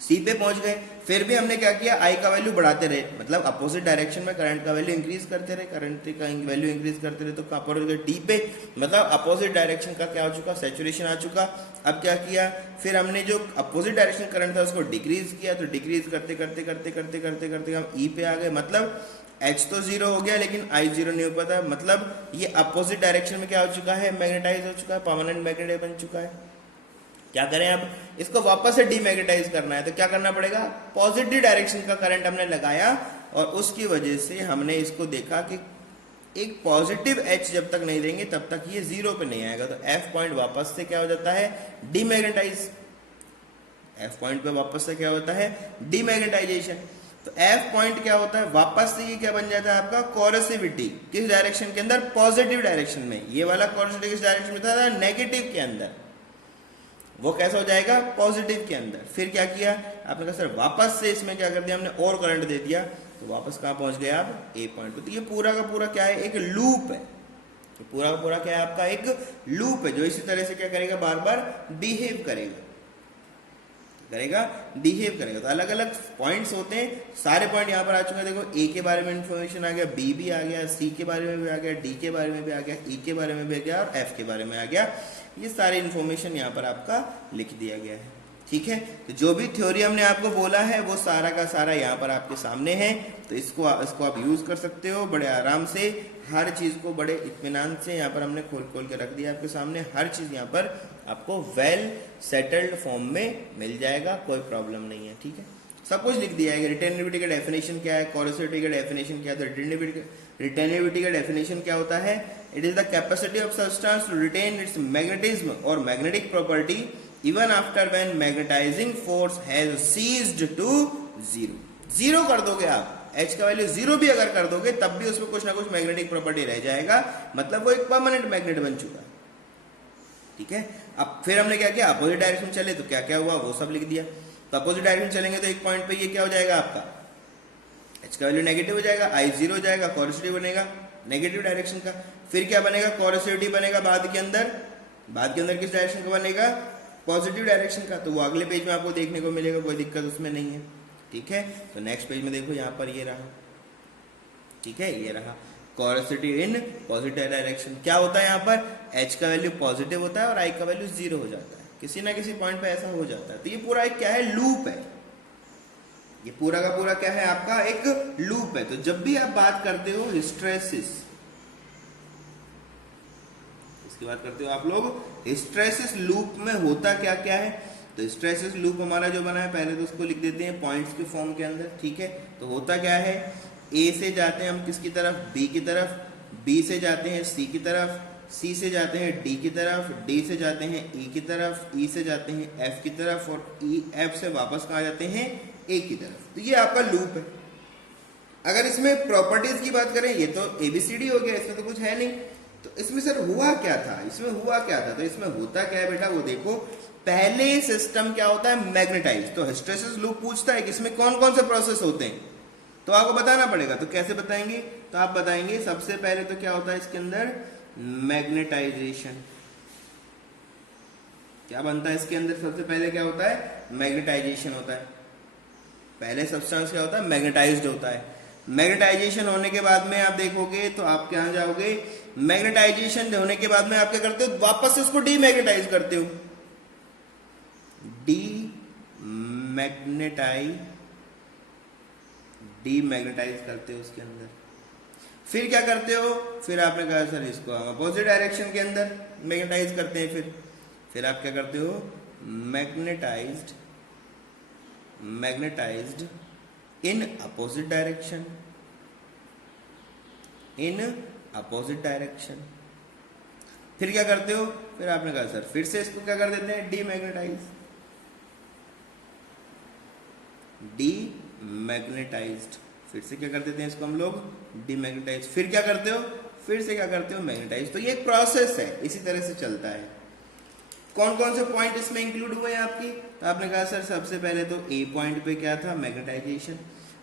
सी पे पहुंच गए, फिर भी हमने क्या किया, आई का वैल्यू बढ़ाते रहे, मतलब अपोजिट डायरेक्शन में करंट का वैल्यू इंक्रीज करते रहे, करंट का वैल्यू इंक्रीज करते रहे। तो कहां पर हो गए, डी पे, मतलब अपोजिट डायरेक्शन का क्या हो चुका, सैचुरेशन आ चुका। अब क्या किया, फिर हमने जो अपोजिट डायरेक्शन करंट था उसको डिक्रीज किया, तो डिक्रीज करते करते करते करते करते करते हम ई पे आ गए। मतलब एच तो 0 हो गया लेकिन आई 0 नहीं हो पाता, मतलब ये अपोजिट डायरेक्शन में क्या हो चुका है, मैग्नेटाइज हो चुका है, परमानेंट मैग्नेट बन चुका है। क्या करें, अब इसको वापस से डीमैग्नेटाइज करना है, तो क्या करना पड़ेगा, पॉजिटिव डायरेक्शन का करंट हमने लगाया और उसकी वजह से हमने इसको देखा कि एक पॉजिटिव एच जब तक नहीं देंगे तब तक ये जीरो पे नहीं आएगा। तो एफ पॉइंट वापस से क्या हो जाता है, डीमैग्नेटाइज। एफ पॉइंट पे वापस से क्या होता है, डीमैग्नेटाइजेशन। तो एफ पॉइंट क्या होता है, वापस से ये क्या बन जाता है आपका, कोरोसिविटी। किस डायरेक्शन के अंदर, पॉजिटिव डायरेक्शन में। ये वाला कोरोसिविटी किस डायरेक्शन में था, नेगेटिव के अंदर। वो कैसा हो जाएगा, पॉजिटिव के अंदर। फिर क्या किया आपने कहा सर वापस से इसमें क्या कर दिया हमने, और करंट दे दिया, तो वापस कहाँ पहुंच गए आप, ए पॉइंट पे। तो ये पूरा का पूरा क्या है, एक लूप है। तो पूरा का पूरा क्या है आपका, एक लूप है जो इसी तरह से क्या करेगा, बार बार बिहेव करेगा, बिहेव करेगा। तो अलग अलग पॉइंट्स होते हैं, सारे पॉइंट यहाँ पर आ चुके हैं। देखो ए के बारे में इंफॉर्मेशन आ गया, बी भी आ गया, सी के बारे में भी आ गया, डी के बारे में भी आ गया, ई के बारे में भी आ गया और एफ के बारे में आ गया। ये सारी इंफॉर्मेशन यहाँ पर आपका लिख दिया गया है, ठीक है। तो जो भी थ्योरी हमने आपको बोला है वो सारा का सारा यहाँ पर आपके सामने है। तो इसको आप यूज कर सकते हो बड़े आराम से, हर चीज को बड़े इत्मीनान से यहाँ पर हमने खोल खोल के रख दिया आपके सामने। हर चीज यहाँ पर आपको वेल सेटल्ड फॉर्म में मिल जाएगा, कोई प्रॉब्लम नहीं है, ठीक है। सब कुछ लिख दिया है। रिटेनिविटी का डेफिनेशन क्या है, कोरोसिविटी का डेफिनेशन क्या है। तो रिटेनिविटी का डेफिनेशन क्या होता है, it is the capacity of substance to retain its magnetism और magnetic property even after when magnetising force has ceased to zero. Zero कर दोगे आप, H का वैल्यू जीरो भी अगर कर दोगे तब भी उसमें कुछ ना कुछ मैग्नेटिक प्रॉपर्टी रह जाएगा, मतलब वो एक परमानेंट मैग्नेट बन चुका है, ठीक है। अब फिर हमने क्या किया, अपोजिट डायरेक्शन चले तो क्या क्या हुआ वो सब लिख दिया। तो अपोजिट डायरेक्शन चलेंगे तो एक पॉइंट पे ये क्या हो जाएगा आपका, H का वैल्यू नेगेटिव हो जाएगा, I जीरो हो जाएगा, कोरोसिविटी बनेगा नेगेटिव डायरेक्शन का। फिर क्या बनेगा, कोरोसिविटी बनेगा बाद के अंदर किस डायरेक्शन का बनेगा, पॉजिटिव डायरेक्शन का। तो वो अगले पेज में आपको देखने को मिलेगा, कोई दिक्कत उसमें नहीं है, ठीक है। तो नेक्स्ट पेज में देखो यहाँ पर ये रहा, ठीक है, ये रहा कोरोसिविटी इन पॉजिटिव डायरेक्शन। क्या होता है यहाँ पर, H का वैल्यू पॉजिटिव होता है और I का वैल्यू जीरो हो जाता है, किसी ना किसी पॉइंट पे ऐसा हो जाता है। तो ये पूरा एक क्या है, लूप है। ये पूरा का पूरा क्या है आपका, एक लूप है। तो जब भी आप बात करते हो हिस्ट्रेसिस, इसकी बात करते हो आप लोग, हिस्ट्रेसिस लूप में होता क्या क्या है। तो हिस्ट्रेसिस लूप हमारा जो बना है, पहले तो उसको लिख देते हैं पॉइंट्स के फॉर्म के अंदर, ठीक है। तो होता क्या है, ए से जाते हैं हम किसकी तरफ, बी की तरफ, बी से जाते हैं सी की तरफ, सी से जाते हैं डी की तरफ, डी से जाते हैं ई की तरफ, ई से जाते हैं एफ की तरफ और ई एफ से वापस कहाँ जाते हैं, ए की तरफ। तो ये आपका लूप है। अगर इसमें प्रॉपर्टीज की बात करें, ये तो एबीसीडी हो गया, इसमें तो कुछ है नहीं। तो इसमें सर हुआ क्या था, इसमें हुआ क्या था, तो इसमें होता क्या है बेटा, वो देखो। पहले सिस्टम क्या होता है, मैग्नेटाइज। तो हिस्ट्रेसिस लूप पूछता है कि इसमें कौन कौन से प्रोसेस होते हैं, तो आपको बताना पड़ेगा। तो कैसे बताएंगे, तो आप बताएंगे सबसे पहले तो क्या होता है इसके अंदर, मैग्नेटाइजेशन। क्या बनता है इसके अंदर, सबसे पहले क्या होता है, मैग्नेटाइजेशन होता है। पहले सब्सटेंस क्या होता है, मैग्नेटाइज्ड होता है। मैग्नेटाइजेशन होने के बाद में आप देखोगे तो आप क्या जाओगे, मैग्नेटाइजेशन होने के बाद में आप क्या करते हो, वापस से उसको डीमैग्नेटाइज करते हो, डीमैग्नेटाइज करते हो उसके अंदर। फिर क्या करते हो, फिर आपने कहा सर इसको हम अपोजिट डायरेक्शन के अंदर मैग्नेटाइज करते हैं। फिर आप क्या करते हो, मैग्नेटाइज्ड इन अपोजिट डायरेक्शन। फिर क्या करते हो, फिर आपने कहा सर फिर से इसको क्या कर देते हैं, डीमैग्नेटाइज्ड। फिर से क्या कर देते हैं इसको हम लोग, डीमैग्नेटाइज। फिर क्या करते हो, फिर से क्या करते हो, मैग्नेटाइज। तो ये एक प्रोसेस है, इसी तरह से चलता है। कौन कौन से पॉइंट इसमें इंक्लूड हुए हैं आपकी, तो आपने कहा सर सबसे पहले तो ए पॉइंट पे क्या था, मैग्नेटाइजेशन।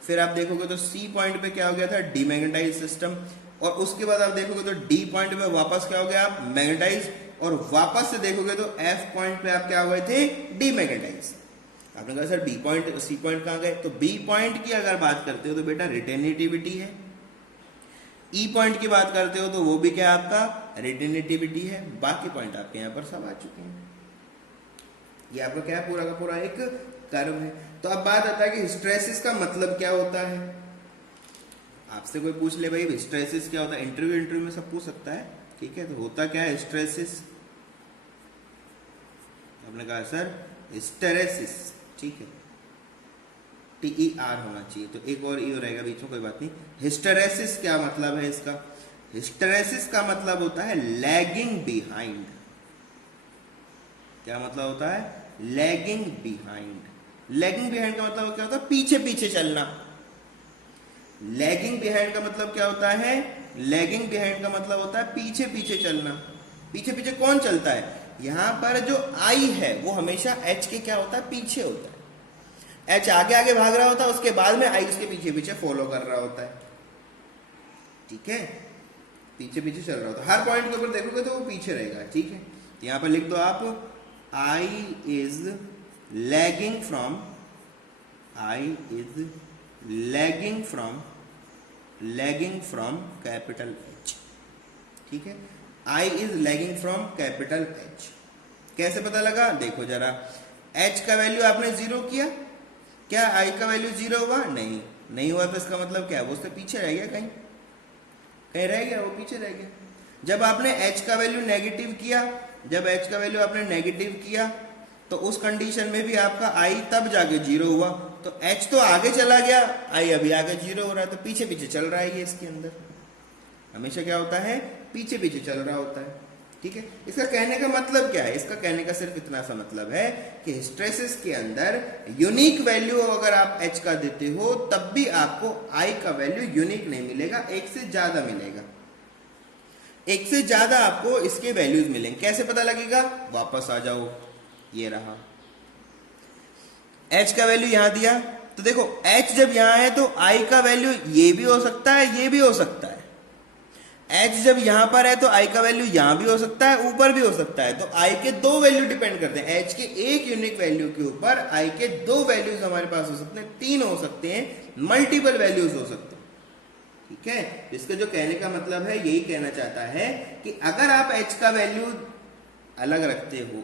फिर आप देखोगे तो सी पॉइंट पे क्या हो गया था, डीमैग्नेटाइज सिस्टम। और उसके बाद आप देखोगे तो डी पॉइंट में वापस क्या हो गया, आप मैग्नेटाइज। और वापस से देखोगे तो एफ पॉइंट पे आप क्या हुए थे, डीमैग्नेटाइज। आपने कहा sir B point C point कहाँ गए, तो बी पॉइंट की अगर बात करते हो तो बेटा रिटेनिटिविटी है। ई पॉइंट की बात करते हो तो वो भी क्या आपका रिटेनिटिविटी है। बाकी पॉइंट आपके यहाँ पर सब आ चुके हैं। ये आपका क्या है, पूरा का पूरा एक कर्व है। तो अब बात आता है कि हिस्ट्रेसिस का मतलब क्या होता है। आपसे कोई पूछ ले भाई हिस्ट्रेसिस क्या होता है, इंटरव्यू में सब पूछ सकता है, ठीक है। तो होता क्या है हिस्ट्रेसिस, आपने कहा सर हिस्टेरेसिस, ठीक है, TER होना चाहिए, तो एक और ई रहेगा बीच में, कोई बात नहीं। हिस्टेरेसिस क्या मतलब है इसका, हिस्टेरेसिस का मतलब होता है लैगिंग बिहाइंड। क्या मतलब होता है? Lagging behind. लैगिंग बिहाइंड का मतलब क्या होता है? पीछे पीछे चलना। लैगिंग बिहाइंड का मतलब क्या होता है? लैगिंग बिहाइंड का मतलब होता है पीछे पीछे चलना। पीछे पीछे कौन चलता है? यहां पर जो आई है वो हमेशा एच के क्या होता है? पीछे होता है। एच आगे आगे भाग रहा होता है, उसके बाद में आई उसके पीछे पीछे फॉलो कर रहा होता है। ठीक है, पीछे पीछे चल रहा होता है। हर पॉइंट के ऊपर देखोगे तो वो पीछे रहेगा। ठीक है, यहां पर लिख दो आप, I is lagging from, I is lagging from capital H. ठीक है, I is lagging from capital H. कैसे पता लगा? देखो जरा, एच का वैल्यू आपने जीरो किया, क्या आई का वैल्यू जीरो हुआ? नहीं, नहीं हुआ। तो इसका मतलब क्या है? वो उससे पीछे रह गया, कहीं कहीं रह गया, वो पीछे रह गया। जब आपने एच का वैल्यू नेगेटिव किया, जब एच का वैल्यू आपने नेगेटिव किया, तो उस कंडीशन में भी आपका आई तब जाके जीरो हुआ। तो एच तो आगे चला गया, आई अभी आगे जीरो हो रहा है, तो पीछे पीछे चल रहा है ये। इसके अंदर हमेशा क्या होता है? पीछे पीछे चल रहा होता है। ठीक है, इसका कहने का मतलब क्या है? इसका कहने का सिर्फ इतना सा मतलब है कि हिस्टेरेसिस के अंदर यूनिक वैल्यू अगर आप एच का देते हो तब भी आपको आई का वैल्यू यूनिक नहीं मिलेगा, एक से ज्यादा मिलेगा। एक से ज्यादा आपको इसके वैल्यूज मिलेंगे। कैसे पता लगेगा? वापस आ जाओ, ये रहा एच का वैल्यू यहां दिया, तो देखो एच जब यहां है तो आई का वैल्यू ये भी हो सकता है, ये भी हो सकता है। एच जब यहां पर है तो आई का वैल्यू यहां भी हो सकता है, ऊपर भी हो सकता है। तो आई के दो वैल्यू डिपेंड करते हैं। एच के एक यूनिक वैल्यू के ऊपर आई के दो वैल्यूज हमारे पास हो सकते हैं, तीन हो सकते हैं, मल्टीपल वैल्यूज हो सकते हैं। ठीक है, इसका जो कहने का मतलब है यही कहना चाहता है कि अगर आप एच का वैल्यू अलग रखते हो,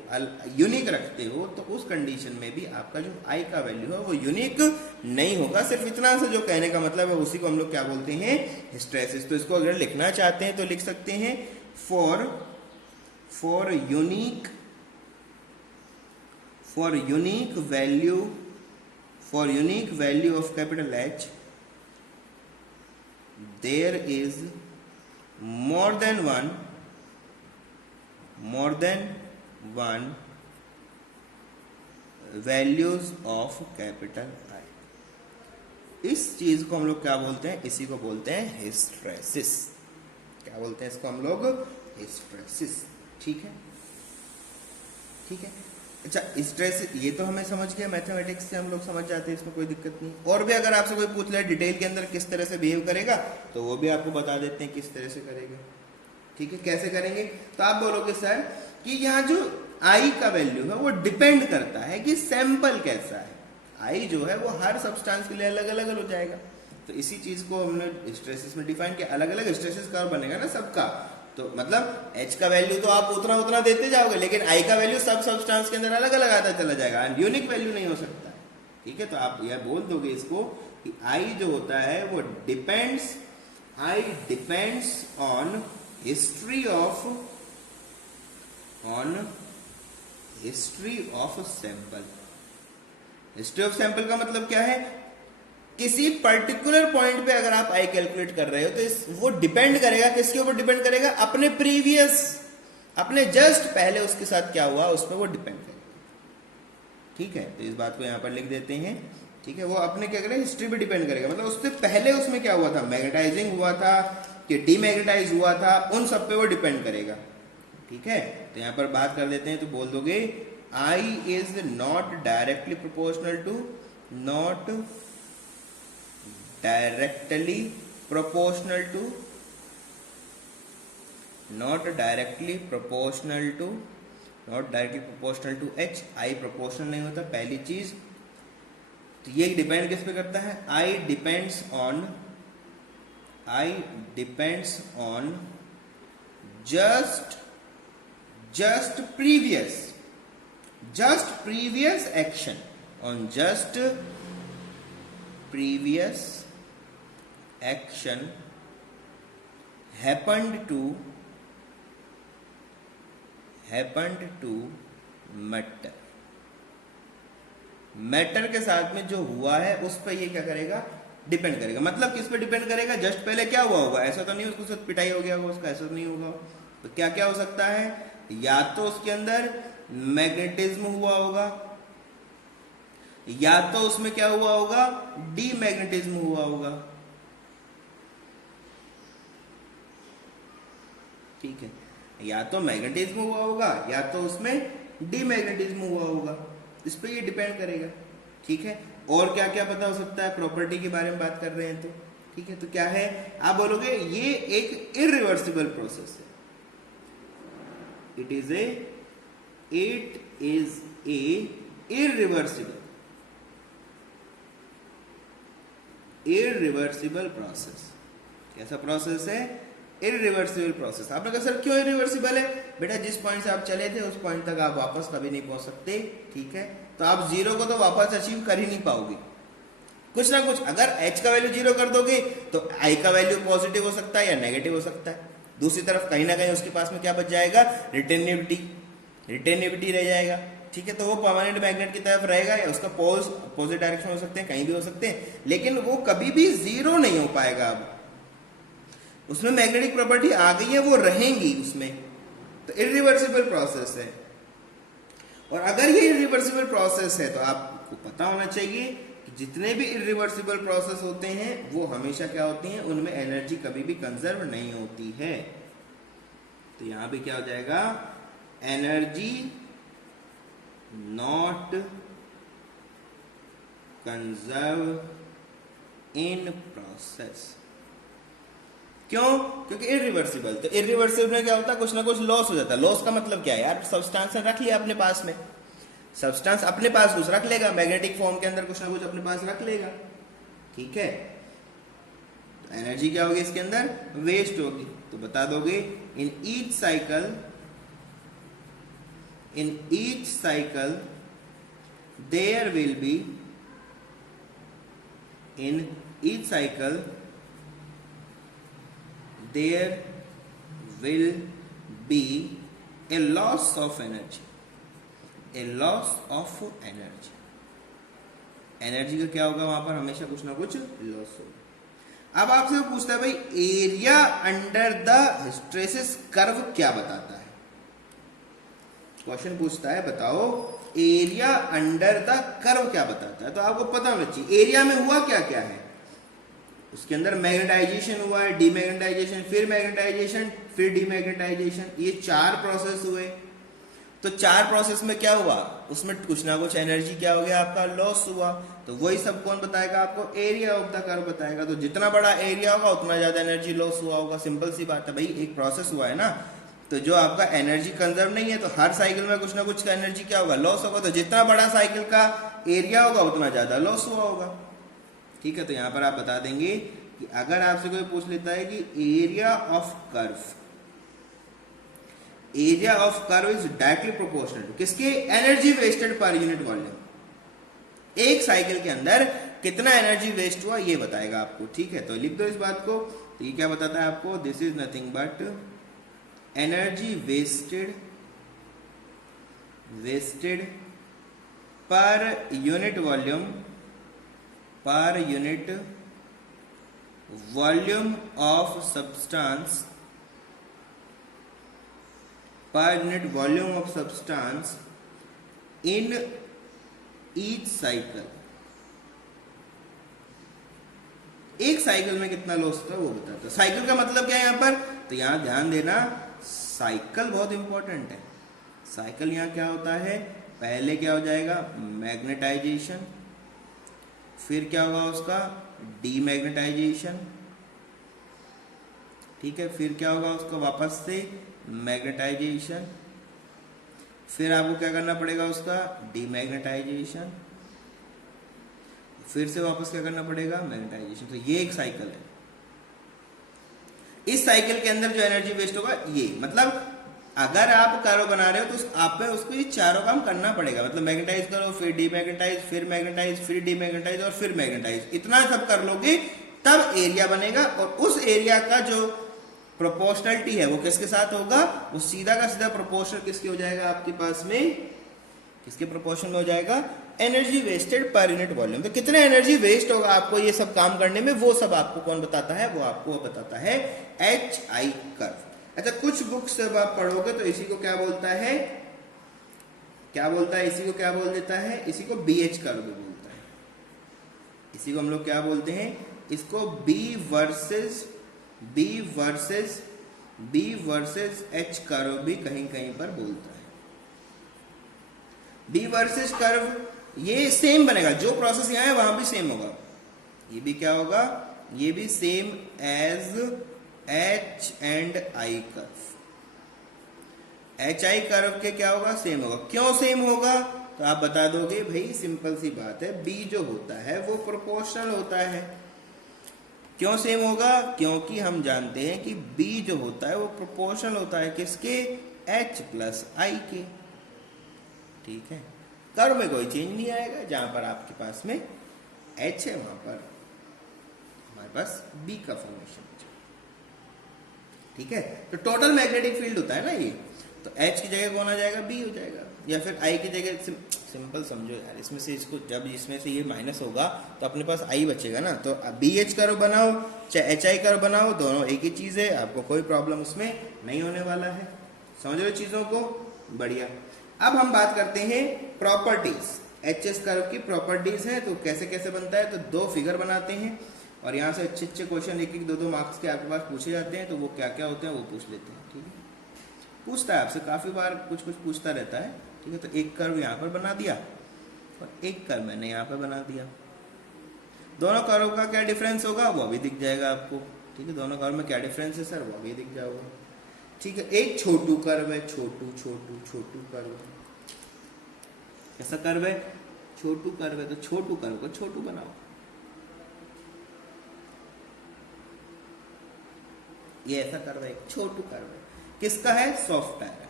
यूनिक रखते हो, तो उस कंडीशन में भी आपका जो आई का वैल्यू है वो यूनिक नहीं होगा। सिर्फ इतना सा जो कहने का मतलब है उसी को हम लोग क्या बोलते हैं? हिस्टेरेसिस। तो इसको अगर लिखना चाहते हैं तो लिख सकते हैं, for unique value of capital H there is more than one values of capital I. इस चीज को हम लोग क्या बोलते हैं? इसी को बोलते हैं हिस्टेरेसिस। क्या बोलते हैं इसको हम लोग? हिस्टेरेसिस। ठीक है, ठीक है। अच्छा, हिस्टेरेसिस ये तो हमें समझ गया, मैथमेटिक्स से हम लोग समझ जाते हैं, इसमें कोई दिक्कत नहीं। और भी अगर आपसे कोई पूछ ले डिटेल के अंदर किस तरह से बिहेव करेगा, तो वो भी आपको बता देते हैं किस तरह से करेगा। ठीक है, कैसे करेंगे? तो आप बोलोगे सर कि यहाँ जो आई का वैल्यू है वो डिपेंड करता है कि सैंपल कैसा है। आई जो है वो हर सब्सटेंस के लिए अलग अलग हो जाएगा। तो इसी चीज को हमने हिस्टेरेसिस में डिफाइन किया। अलग अलग हिस्टेरेसिस कर्व बनेगा ना सबका, तो मतलब एच का वैल्यू तो आप उतना उतना देते जाओगे, लेकिन आई का वैल्यू सब सब्सटेंस के अंदर अलग अलग आता चला जाएगा, यूनिक वैल्यू नहीं हो सकता। ठीक है, तो आप यह बोल दोगे इसको कि आई जो होता है वो depends on history of sample. History of sample का मतलब क्या है? किसी पर्टिकुलर पॉइंट पे अगर आप आई कैलकुलेट कर रहे हो तो वो डिपेंड करेगा, किसके ऊपर डिपेंड करेगा? अपने जस्ट पहले उसके साथ क्या हुआ उस पर वो डिपेंड करेगा। ठीक है, तो इस बात को यहां पर लिख देते हैं। ठीक है, वो अपने क्या करेगा? हिस्ट्री पे डिपेंड करेगा, मतलब उससे पहले उसमें क्या हुआ था, मैग्नेटाइजिंग हुआ था कि डीमैग्नेटाइज हुआ था, उन सब पे वो डिपेंड करेगा। ठीक है, तो यहां पर बात कर देते हैं, तो बोल दोगे I is not directly proportional to not directly proportional to h। i proportional नहीं होता, पहली चीज। तो ये डिपेंड किस पे करता है? i depends on just previous action, on just previous action happened to matter के साथ में जो हुआ है उस पर ये क्या करेगा? डिपेंड करेगा। मतलब किस पे डिपेंड करेगा, जस्ट पहले क्या हुआ होगा, ऐसा तो नहीं उसके साथ पिटाई हो गया होगा उसका, ऐसा तो नहीं होगा। तो क्या क्या हो सकता है, या तो उसके अंदर मैग्नेटिज्म हुआ होगा, या तो उसमें क्या हुआ होगा, डीमैग्नेटिज्म हुआ होगा। ठीक है, या तो मैग्नेटिज्म हुआ होगा या तो उसमें डीमैग्नेटिज्म हुआ होगा, इस पे ये डिपेंड करेगा। ठीक है, और क्या क्या पता हो सकता है, प्रॉपर्टी के बारे में बात कर रहे हैं तो। ठीक है, तो क्या है, आप बोलोगे ये एक इरिवर्सिबल प्रोसेस है। It is a irreversible process. कैसा प्रोसेस है, इरिवर्सिबल प्रोसेस। आपने कहा सर क्यों इरिवर्सिबल है, बेटा जिस पॉइंट से आप चले थे उस पॉइंट तक आप वापस कभी नहीं पहुंच सकते। ठीक है, तो आप जीरो को तो वापस अचीव कर ही नहीं पाओगे। कुछ ना कुछ, अगर h का वैल्यू जीरो कर दोगे तो i का वैल्यू पॉजिटिव हो सकता है या नेगेटिव हो सकता है। दूसरी तरफ कहीं ना कहीं उसके पास में क्या बच जाएगा, रिटेनिविटी रह जाएगा। ठीक है, तो वो परमानेंट मैग्नेट की तरफ रहेगा, या उसका पोल्स अपोजिट डायरेक्शन हो सकते हैं, कहीं भी हो सकते हैं, लेकिन वो कभी भी जीरो नहीं हो पाएगा। अब उसमें मैग्नेटिक प्रॉपर्टी आ गई है, वो रहेंगी उसमें, तो इरिवर्सिबल प्रोसेस है। और अगर ये इरिवर्सिबल प्रोसेस है तो आपको पता होना चाहिए कि जितने भी इरिवर्सिबल प्रोसेस होते हैं वो हमेशा क्या होती हैं, उनमें एनर्जी कभी भी कंजर्व नहीं होती है। तो यहां पे क्या हो जाएगा, energy not conserve in process. क्यों, क्योंकि इरिवर्सिबल, तो इरिवर्सिबल में क्या होता है, कुछ ना कुछ लॉस हो जाता है। लॉस का मतलब क्या है यार, सब्सटेंस रख लिया अपने पास में, सब्सटेंस अपने पास कुछ रख लेगा, मैग्नेटिक फॉर्म के अंदर कुछ ना कुछ अपने पास रख लेगा। ठीक है, तो एनर्जी क्या होगी इसके अंदर, वेस्ट होगी। तो बता दोगे in each cycle there will be, in each cycle there will be a loss of energy, energy का क्या होगा, वहां पर हमेशा कुछ ना कुछ लॉस होगा। अब आपसे पूछता है भाई area under the hysteresis curve क्या बताता है। क्वेश्चन पूछता है बताओ एरिया अंडर द कर्व क्या बताता है। तो आपको पता होना चाहिए एरिया में हुआ क्या क्या है। उसके अंदर मैग्नेटाइजेशन हुआ है, डीमैग्नेटाइजेशन, फिर मैग्नेटाइजेशन, फिर डीमैग्नेटाइजेशन, ये 4 प्रोसेस हुए। तो 4 प्रोसेस में क्या हुआ, उसमें कुछ ना कुछ एनर्जी क्या हो गया, आपका लॉस हुआ। तो वही सब कौन बताएगा आपको, एरिया ऑफ द कर्व बताएगा। तो जितना बड़ा एरिया होगा उतना ज्यादा एनर्जी लॉस हुआ होगा। सिंपल सी बात है भाई, एक प्रोसेस हुआ है ना, तो जो आपका एनर्जी कंजर्व नहीं है तो हर साइकिल में कुछ ना कुछ का एनर्जी क्या होगा, लॉस होगा। तो जितना बड़ा साइकिल का एरिया होगा उतना ज्यादा लॉस हुआ होगा। ठीक है, तो यहां पर आप बता देंगे कि अगर आपसे कोई पूछ लेता है कि area of curve is directly proportional to किसके, energy wasted per unit volume. एक साइकिल के अंदर कितना एनर्जी वेस्ट हुआ ये बताएगा आपको। ठीक है, तो लिख दो इस बात को। तो ये क्या बताता है आपको, this is nothing but energy wasted per unit volume of substance, in each cycle. एक साइकिल में कितना लॉस होता है वो बताता है। साइकिल का मतलब क्या है यहां पर, तो यहां ध्यान देना, साइकिल बहुत इंपॉर्टेंट है। साइकिल यहां क्या होता है, पहले क्या हो जाएगा, मैग्नेटाइजेशन, फिर क्या होगा उसका डीमैग्नेटाइजेशन। ठीक है, फिर क्या होगा उसका वापस से मैग्नेटाइजेशन, फिर आपको क्या करना पड़ेगा उसका डीमैग्नेटाइजेशन, फिर से वापस क्या करना पड़ेगा मैग्नेटाइजेशन। तो ये एक साइकिल है। इस साइकिल के अंदर जो एनर्जी वेस्ट होगा ये, मतलब अगर आप कर्व बना रहे हो तो आप पे उसको ये चारों काम करना पड़ेगा। मतलब मैग्नेटाइज करो, फिर डीमैग्नेटाइज, फिर मैग्नेटाइज, फिर डीमैग्नेटाइज और फिर मैग्नेटाइज, इतना सब कर लोगे तब एरिया बनेगा। और उस एरिया का जो प्रोपोर्शनलिटी है वो किसके साथ होगा, वो सीधा का सीधा प्रोपोर्शनल किसके हो जाएगा आपके पास में, किसके प्रोपोर्शन में हो जाएगा? Energy wasted per unit volume. तो कितने एनर्जी वेस्ट होगा आपको ये सब काम करने में, वो सब आपको कौन बताता है? वो आपको बताता है HI कर्व। अच्छा, कुछ बुक्स जब आप पढ़ोगे तो इसी को क्या बोलता है, क्या बोलता है? इसी को क्या बोल देता है? इसी को BH कर्व बोलता है। इसी को हम लोग क्या बोलते हैं? इसको B वर्सेस H कर्व भी कहीं कहीं पर बोलता है। B वर्सेस कर्व ये सेम बनेगा, जो प्रोसेस यहाँ है वहां भी सेम होगा। ये भी क्या होगा? ये भी same as H and I curve. HI curve के क्या होगा? सेम होगा। क्यों सेम होगा? तो आप बता दोगे भाई सिंपल सी बात है, B जो होता है वो प्रोपोर्शनल होता है। क्यों सेम होगा? क्योंकि हम जानते हैं कि B जो होता है वो प्रोपोर्शनल होता है किसके? H प्लस I के। ठीक है, कर्व में कोई चेंज नहीं आएगा। जहां पर आपके पास में H है वहां पर हमारे पास B का फॉर्मेशन। ठीक है, तो टोटल मैग्नेटिक फील्ड होता है ना ये, तो H की जगह कौन आ जाएगा? B हो जाएगा, या फिर I की जगह सिंपल समझो यार, इसमें से इसको जब इसमें से ये माइनस होगा तो अपने पास I बचेगा ना। तो BH कर्व बनाओ चाहे HI कर्व बनाओ, दोनों एक ही चीज है, आपको कोई प्रॉब्लम उसमें नहीं होने वाला है। समझ रहे हो चीजों को? बढ़िया। अब हम बात करते हैं प्रॉपर्टीज, HS कर्व की प्रॉपर्टीज है। तो कैसे कैसे बनता है? तो दो फिगर बनाते हैं और यहाँ से अच्छे अच्छे क्वेश्चन एक एक दो मार्क्स के आपके पास पूछे जाते हैं। तो वो क्या क्या होते हैं वो पूछ लेते हैं। ठीक है, पूछता है आपसे, काफी बार कुछ कुछ पूछता रहता है। ठीक है, तो एक कर्व यहाँ पर बना दिया और एक कर्व मैंने यहाँ पर बना दिया। दोनों कर्व का क्या डिफरेंस होगा वो भी दिख जाएगा आपको। ठीक है, दोनों कर्व में क्या डिफरेंस है सर, वो भी दिख जाएगा। ठीक है, एक छोटू कर्व है, छोटू कर्व। कैसा कर्व है? छोटू कर्व है। तो छोटू कर्व को छोटू बनाओ। ये ऐसा कर्व है, एक छोटू कर्व है। किसका है? Soft tyre.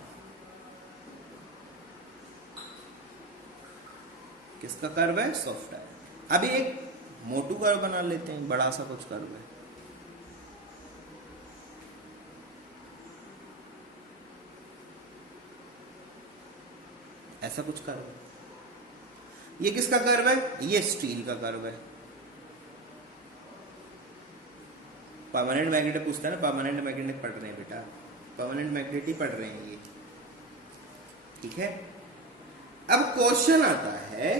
किसका कर्व है? Soft tyre. अभी एक मोटू कर्व बना लेते हैं, बड़ा सा कुछ कर्व है। ऐसा कुछ कर्व है। ये किसका कर्व है? ये स्टील का कर्व है। परमानेंट मैग्नेट पूछता है ना, परमानेंट मैग्नेट पढ़ रहे हैं बेटा, परमानेंट मैग्नेट ही पढ़ रहे हैं ये। ठीक है, अब क्वेश्चन आता है,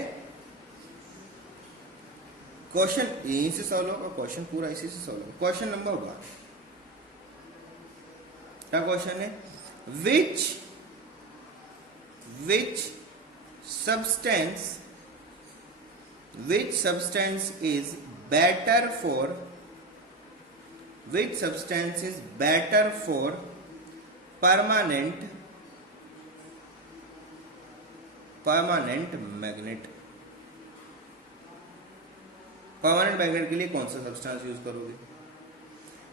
क्वेश्चन यहीं से सॉल्व होगा, क्वेश्चन पूरा इसी से सॉल्व होगा। क्वेश्चन नंबर 1 क्या क्वेश्चन है? which substance is better for permanent magnet? Permanent magnet के लिए कौन सा सब्सटेंस यूज करोगे?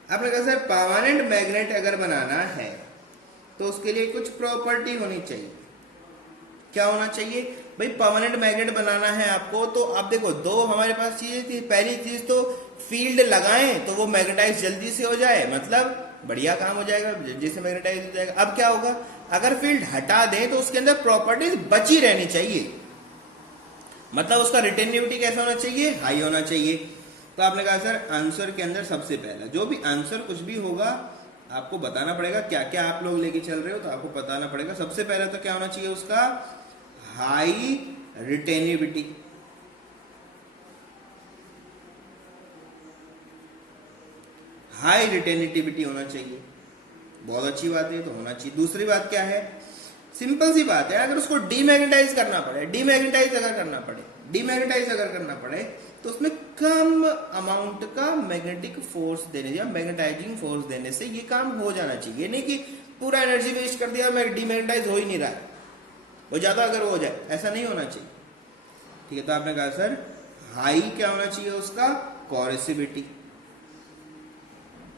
आपने कहा सर परमानेंट मैग्नेट अगर बनाना है तो उसके लिए कुछ प्रॉपर्टी होनी चाहिए। क्या होना चाहिए भाई? परमानेंट मैग्नेट बनाना है आपको, तो आप देखो दो हमारे पास चीजें थी। पहली चीज तो फील्ड लगाएं तो वो मैग्नेटाइज जल्दी से हो जाए, मतलब बढ़िया काम हो जाएगा, जल्दी से मैग्नेटाइज हो जाएगा। अब क्या होगा? अगर फील्ड हटा दें तो उसके अंदर प्रॉपर्टीज बची रहनी चाहिए, मतलब उसका रिटेनिविटी कैसा होना चाहिए? हाई होना चाहिए। तो आपने कहा सर आंसर के अंदर सबसे पहला जो भी आंसर कुछ भी होगा आपको बताना पड़ेगा, क्या क्या आप लोग लेके चल रहे हो तो आपको बताना पड़ेगा। सबसे पहला तो क्या होना चाहिए उसका? हाई रिटेनिविटी। हाई रिटेनिविटी होना चाहिए, बहुत अच्छी बात है, तो होना चाहिए। दूसरी बात क्या है? सिंपल सी बात है, अगर उसको डीमैग्नेटाइज करना पड़े, डीमैग्नेटाइज अगर करना पड़े तो उसमें कम अमाउंट का मैग्नेटिक फोर्स देने या मैग्नेटाइजिंग फोर्स देने से ये काम हो जाना चाहिए। नहीं कि पूरा एनर्जी वेस्ट कर दिया और डीमैग्नेटाइज हो ही नहीं रहा है, वो ज्यादा अगर हो जाए, ऐसा नहीं होना चाहिए। ठीक है, तो आपने कहा सर हाई क्या होना चाहिए उसका? कोरेसिविटी।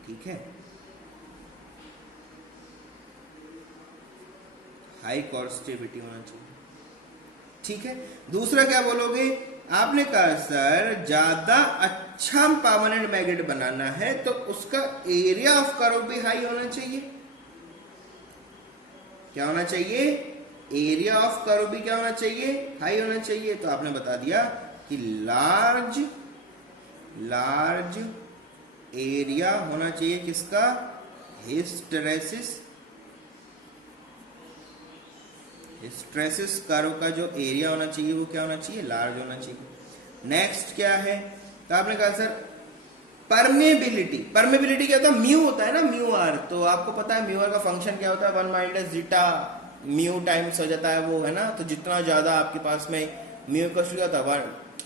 ठीक है, हाई कोरेसिविटी होना चाहिए। ठीक है, दूसरा क्या बोलोगे? आपने कहा सर ज्यादा अच्छा परमानेंट मैग्नेट बनाना है तो उसका एरिया ऑफ कर्व भी हाई होना चाहिए। क्या होना चाहिए? एरिया ऑफ कर्व भी क्या होना चाहिए, हाई होना चाहिए। तो आपने बता दिया कि लार्ज एरिया होना चाहिए किसका, हिस्टरेसिस कर्व का जो एरिया होना चाहिए वो क्या होना चाहिए, लार्ज होना चाहिए। नेक्स्ट क्या है, तो आपने कहा सर परमेबिलिटी क्या होता है, म्यू होता है ना, म्यू आर। तो आपको पता है म्यू आर का फंक्शन क्या होता है, 1 माइनस जीटा म्यू टाइम्स हो जाता है वो, है ना। तो जितना ज्यादा आपके पास में म्यू इक्वल क्या होता है,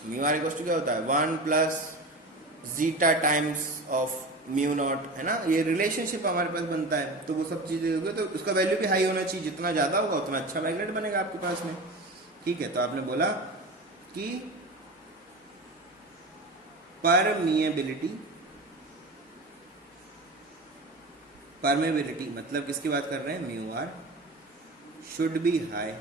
म्यू आर इक्वल क्या होता है 1 plus zeta times of mu naught, है ना। ये रिलेशनशिप हमारे पास बनता है। तो वो सब चीजें होगी, तो उसका वैल्यू भी हाई होना चाहिए, जितना ज्यादा होगा उतना अच्छा मैग्नेट बनेगा आपके पास में। ठीक है, तो आपने बोला कि परमेबिलिटी मतलब किसकी बात कर रहे हैं, mu R should be high,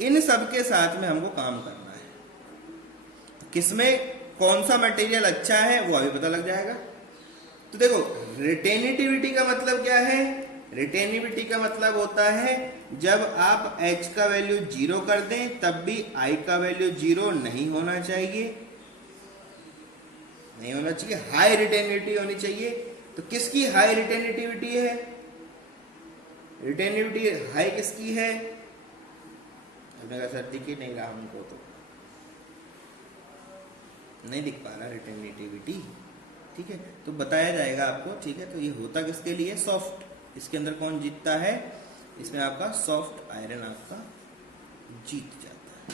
इन सब के साथ में हमको काम करना है। किसमें कौन सा मटेरियल अच्छा है वो अभी पता लग जाएगा। तो देखो रिटेनिटिविटी का मतलब क्या है, रिटेनिविटी का मतलब होता है जब आप H का वैल्यू 0 कर दें तब भी I का वैल्यू 0 नहीं होना चाहिए, हाई रिटेनिविटी होनी चाहिए। तो किसकी हाई रिटेनिटिविटी है, रिटेनिविटी हाई किसकी है, हमने कहा सर दिख ही नहीं रहा हमको, तो नहीं दिख पा रहा रिटेनिटिविटी। ठीक है, तो बताया जाएगा आपको। ठीक है, तो ये होता किसके लिए, सॉफ्ट, इसके अंदर कौन जीतता है, इसमें आपका सॉफ्ट आयरन आपका जीत जाता है।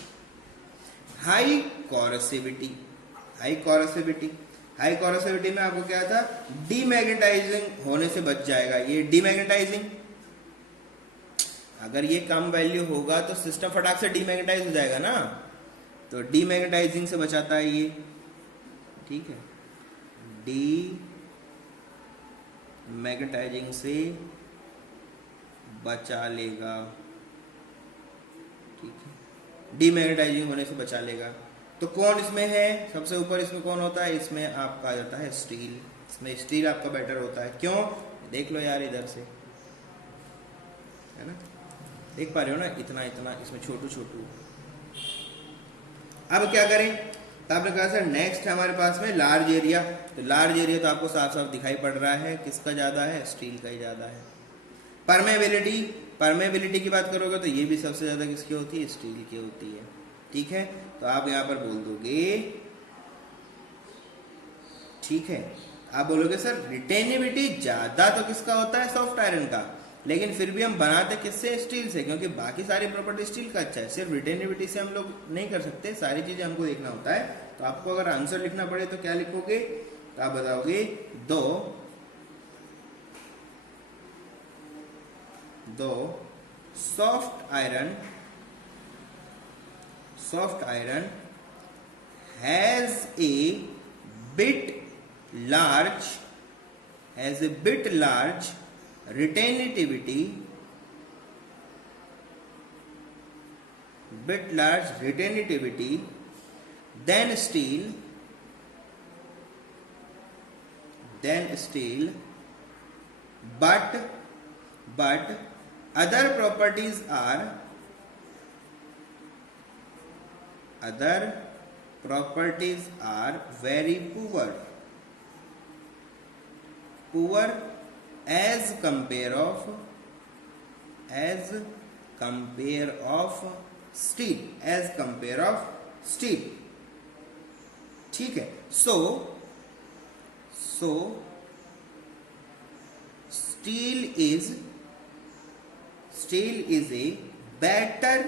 हाई कोरोसिविटी में आपको क्या था, डीमैग्नेटाइजिंग होने से बच जाएगा। ये डीमैग्नेटाइजिंग, अगर ये कम वैल्यू होगा तो सिस्टम फटाक से डीमैग्नेटाइज हो जाएगा ना, तो डीमैग्नेटाइजिंग से बचाता है ये। ठीक है, डीमैग्नेटाइजिंग से बचा लेगा। ठीक है, डीमैग्नेटाइजिंग होने से बचा लेगा। तो कौन इसमें है, सबसे ऊपर इसमें कौन होता है, इसमें आपका आ जाता है स्टील। इसमें स्टील आपका बेटर होता है, क्यों, देख लो यार इधर से, है ना, देख पा रहे हो ना, इतना इतना इसमें छोटू छोटू। अब क्या करें, तो आपने कहा सर नेक्स्ट हमारे पास में लार्ज एरिया। तो लार्ज एरिया तो आपको साफ साफ दिखाई पड़ रहा है किसका ज्यादा है, स्टील का ही ज्यादा है। परमेबिलिटी की बात करोगे तो ये भी सबसे ज्यादा किसकी होती है, स्टील की होती है। ठीक है, तो आप यहां पर बोल दोगे, ठीक है, आप बोलोगे सर रिटेनिविटी ज्यादा तो किसका होता है, सॉफ्ट आयरन का, लेकिन फिर भी हम बनाते किससे, स्टील से, क्योंकि बाकी सारी प्रॉपर्टी स्टील का अच्छा है। सिर्फ रिटेनिविटी से हम लोग नहीं कर सकते, सारी चीजें हमको देखना होता है। तो आपको अगर आंसर लिखना पड़े तो क्या लिखोगे, तो आप बताओगे दो soft iron has a bit large retenitivity than steel, but other properties are very poor as compare of steel। ठीक है, so steel is a better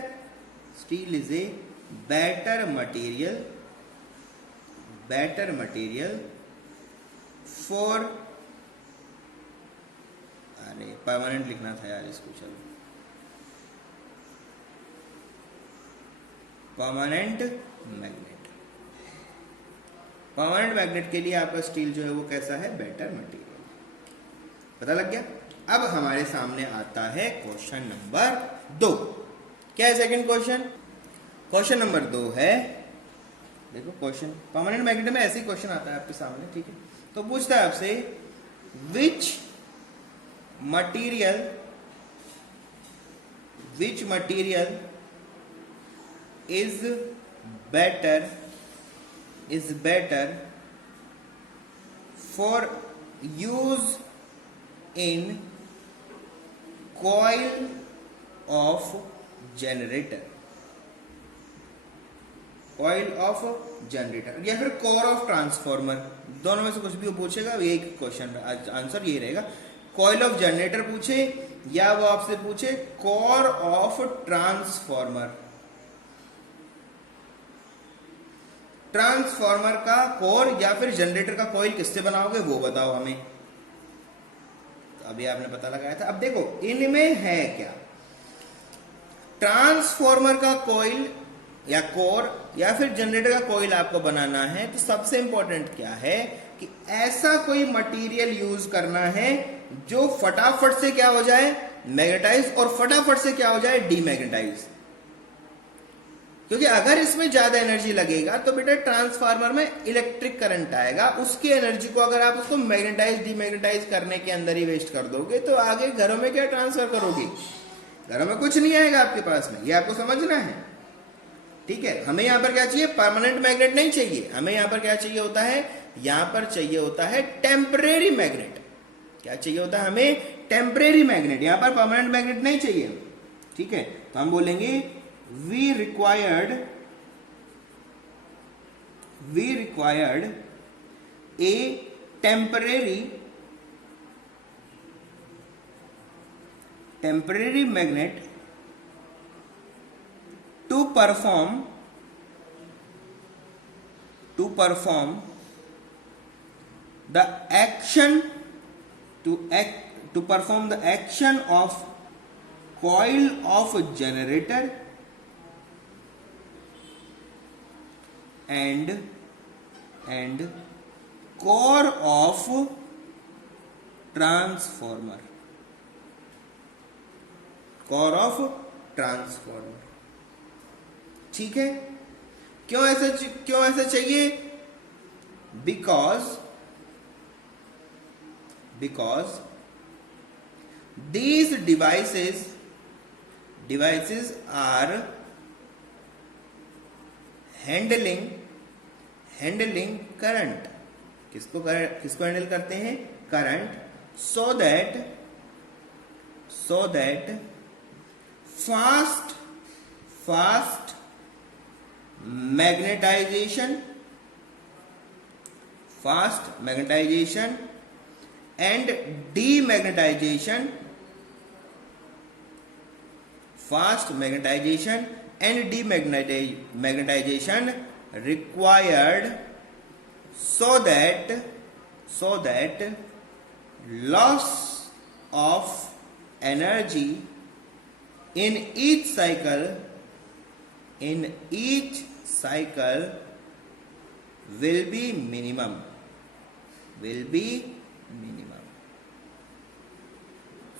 material for, अरे परमानेंट लिखना था यार इसको, चलो परमानेंट मैग्नेट के लिए आपका स्टील जो है वो कैसा है, बेटर मटेरियल। पता लग गया। अब हमारे सामने आता है क्वेश्चन नंबर 2। क्या है सेकंड क्वेश्चन नंबर 2 है, देखो क्वेश्चन परमानेंट मैग्नेट में ऐसे ही क्वेश्चन आता है आपके सामने। ठीक है, तो पूछता है आपसे which material is better for use in coil of generator या फिर कोर ऑफ ट्रांसफॉर्मर, दोनों में से कुछ भी वो पूछेगा, एक क्वेश्चन आंसर ये रहेगा। कॉइल ऑफ जनरेटर पूछे या वो आपसे पूछे कोर ऑफ ट्रांसफॉर्मर, ट्रांसफॉर्मर का कोर या फिर जनरेटर का कॉइल किससे बनाओगे वो बताओ हमें। तो अभी आपने पता लगाया था। अब देखो इनमें है क्या, ट्रांसफॉर्मर का कॉइल या कोर या फिर जनरेटर का कॉइल आपको बनाना है तो सबसे इंपॉर्टेंट क्या है कि ऐसा कोई मटेरियल यूज करना है जो फटाफट से क्या हो जाए, मैग्नेटाइज, और फटाफट से क्या हो जाए, डीमैग्नेटाइज। क्योंकि अगर इसमें ज्यादा एनर्जी लगेगा तो बेटा ट्रांसफार्मर में इलेक्ट्रिक करंट आएगा, उसकी एनर्जी को अगर आप उसको मैग्नेटाइज डीमैग्नेटाइज करने के अंदर ही वेस्ट कर दोगे तो आगे घरों में क्या ट्रांसफर करोगे, घरों में कुछ नहीं आएगा आपके पास में। ये आपको समझना है, ठीक है। हमें यहां पर क्या चाहिए, परमानेंट मैग्नेट नहीं चाहिए, हमें यहां पर क्या चाहिए होता है, यहां पर चाहिए होता है टेम्परेरी मैग्नेट। क्या चाहिए होता है हमें, टेम्परेरी मैग्नेट, यहां पर परमानेंट मैग्नेट नहीं चाहिए, ठीक है। तो हम बोलेंगे we required a temporary magnet to perform the action of coil of generator and core of transformer, ठीक है। क्यों ऐसा चाहिए, because these devices are handling current, किसको हैंडल करते हैं, current, so that fast magnetization and demagnetization required so that loss of energy in each cycle will be minimum।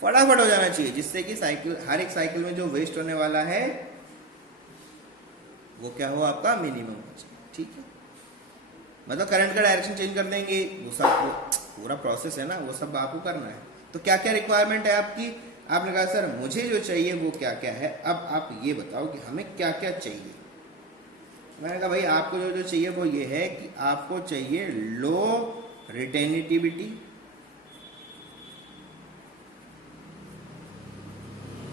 फटाफट हो जाना चाहिए जिससे कि हर एक साइकिल में जो वेस्ट होने वाला है वो क्या हो, आपका मिनिमम हो जाए, ठीक है। मतलब करंट का डायरेक्शन चेंज कर देंगे, वो सब पूरा प्रोसेस है ना, वो सब आपको करना है। तो क्या क्या रिक्वायरमेंट है आपकी, आपने कहा सर मुझे जो चाहिए वो क्या क्या है, अब आप ये बताओ कि हमें क्या क्या चाहिए। मैंने कहा भाई आपको जो चाहिए वो ये है कि आपको चाहिए लो रिटेनिटिविटी,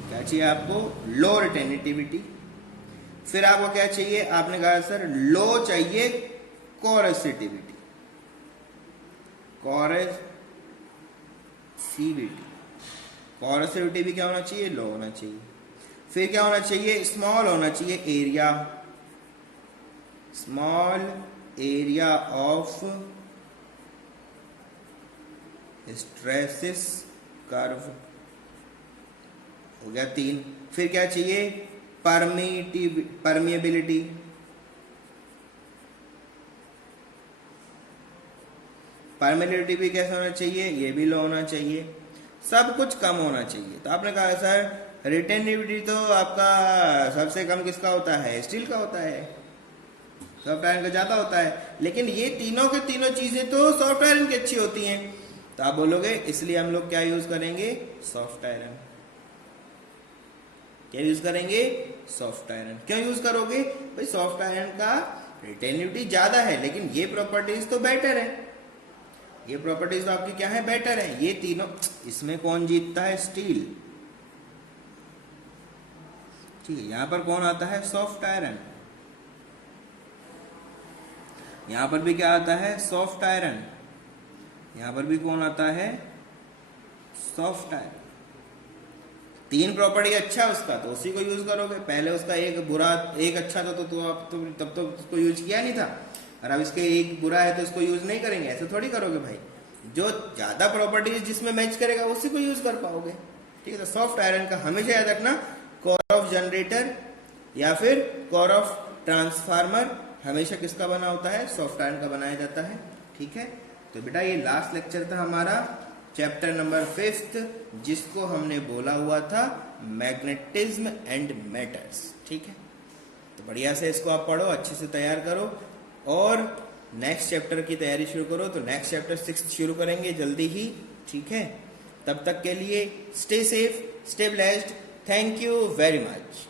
क्या चाहिए आपको, लो रिटेनिटिविटी। फिर आपको क्या चाहिए, आपने कहा सर लो चाहिए कोरेसिविटी, कोरेसिविटी भी क्या होना चाहिए, लो होना चाहिए। फिर क्या होना चाहिए, स्मॉल होना चाहिए area, small area of hysteresis curve, हो गया 3। फिर क्या चाहिए, परमिएबिलिटी, परमिएबिलिटी भी कैसा होना चाहिए, ये भी लो होना चाहिए, सब कुछ कम होना चाहिए। तो आपने कहा सर रिटेनिविटी तो आपका सबसे कम किसका होता है, स्टील का होता है, सॉफ्ट आयरन का ज्यादा होता है। लेकिन ये तीनों के तीनों चीजें तो सॉफ्ट आयरन की अच्छी होती हैं। तो आप बोलोगे इसलिए हम लोग क्या यूज करेंगे, सॉफ्ट आयरन। क्या यूज करेंगे, सॉफ्ट आयरन। क्यों यूज करोगे भाई, सॉफ्ट आयरन का रिटेनिविटी ज्यादा है, लेकिन ये प्रॉपर्टीज तो बेटर है, ये प्रॉपर्टीज तो आपकी क्या है, बेटर है। ये तीनों, इसमें कौन जीतता है, स्टील। ठीक है, यहां पर कौन आता है, सॉफ्ट आयरन। यहां पर भी क्या आता है, सॉफ्ट आयरन। यहां पर भी कौन आता है, सॉफ्ट आयरन। तीन प्रॉपर्टी अच्छा उसका, तो उसी को यूज करोगे। पहले उसका एक बुरा एक अच्छा था तो आप तो तब तो उसको यूज किया नहीं था, और अब इसके एक बुरा है तो इसको यूज नहीं करेंगे, ऐसे थोड़ी करोगे भाई। जो ज्यादा प्रॉपर्टीज जिसमें मैच करेगा उसी को यूज कर पाओगे। ठीक है, तो सॉफ्ट आयरन का हमेशा याद रखना, कोर ऑफ जनरेटर या फिर कोर ऑफ ट्रांसफार्मर हमेशा किसका बना होता है, सॉफ्ट आयरन का बनाया जाता है। ठीक है, तो बेटा ये लास्ट लेक्चर था हमारा चैप्टर नंबर 5, जिसको हमने बोला हुआ था मैग्नेटिज्म एंड मैटर्स। ठीक है, तो बढ़िया से इसको आप पढ़ो, अच्छे से तैयार करो, और नेक्स्ट चैप्टर की तैयारी शुरू करो। तो नेक्स्ट चैप्टर 6 शुरू करेंगे जल्दी ही। ठीक है, तब तक के लिए stay safe, stay blessed, thank you very much.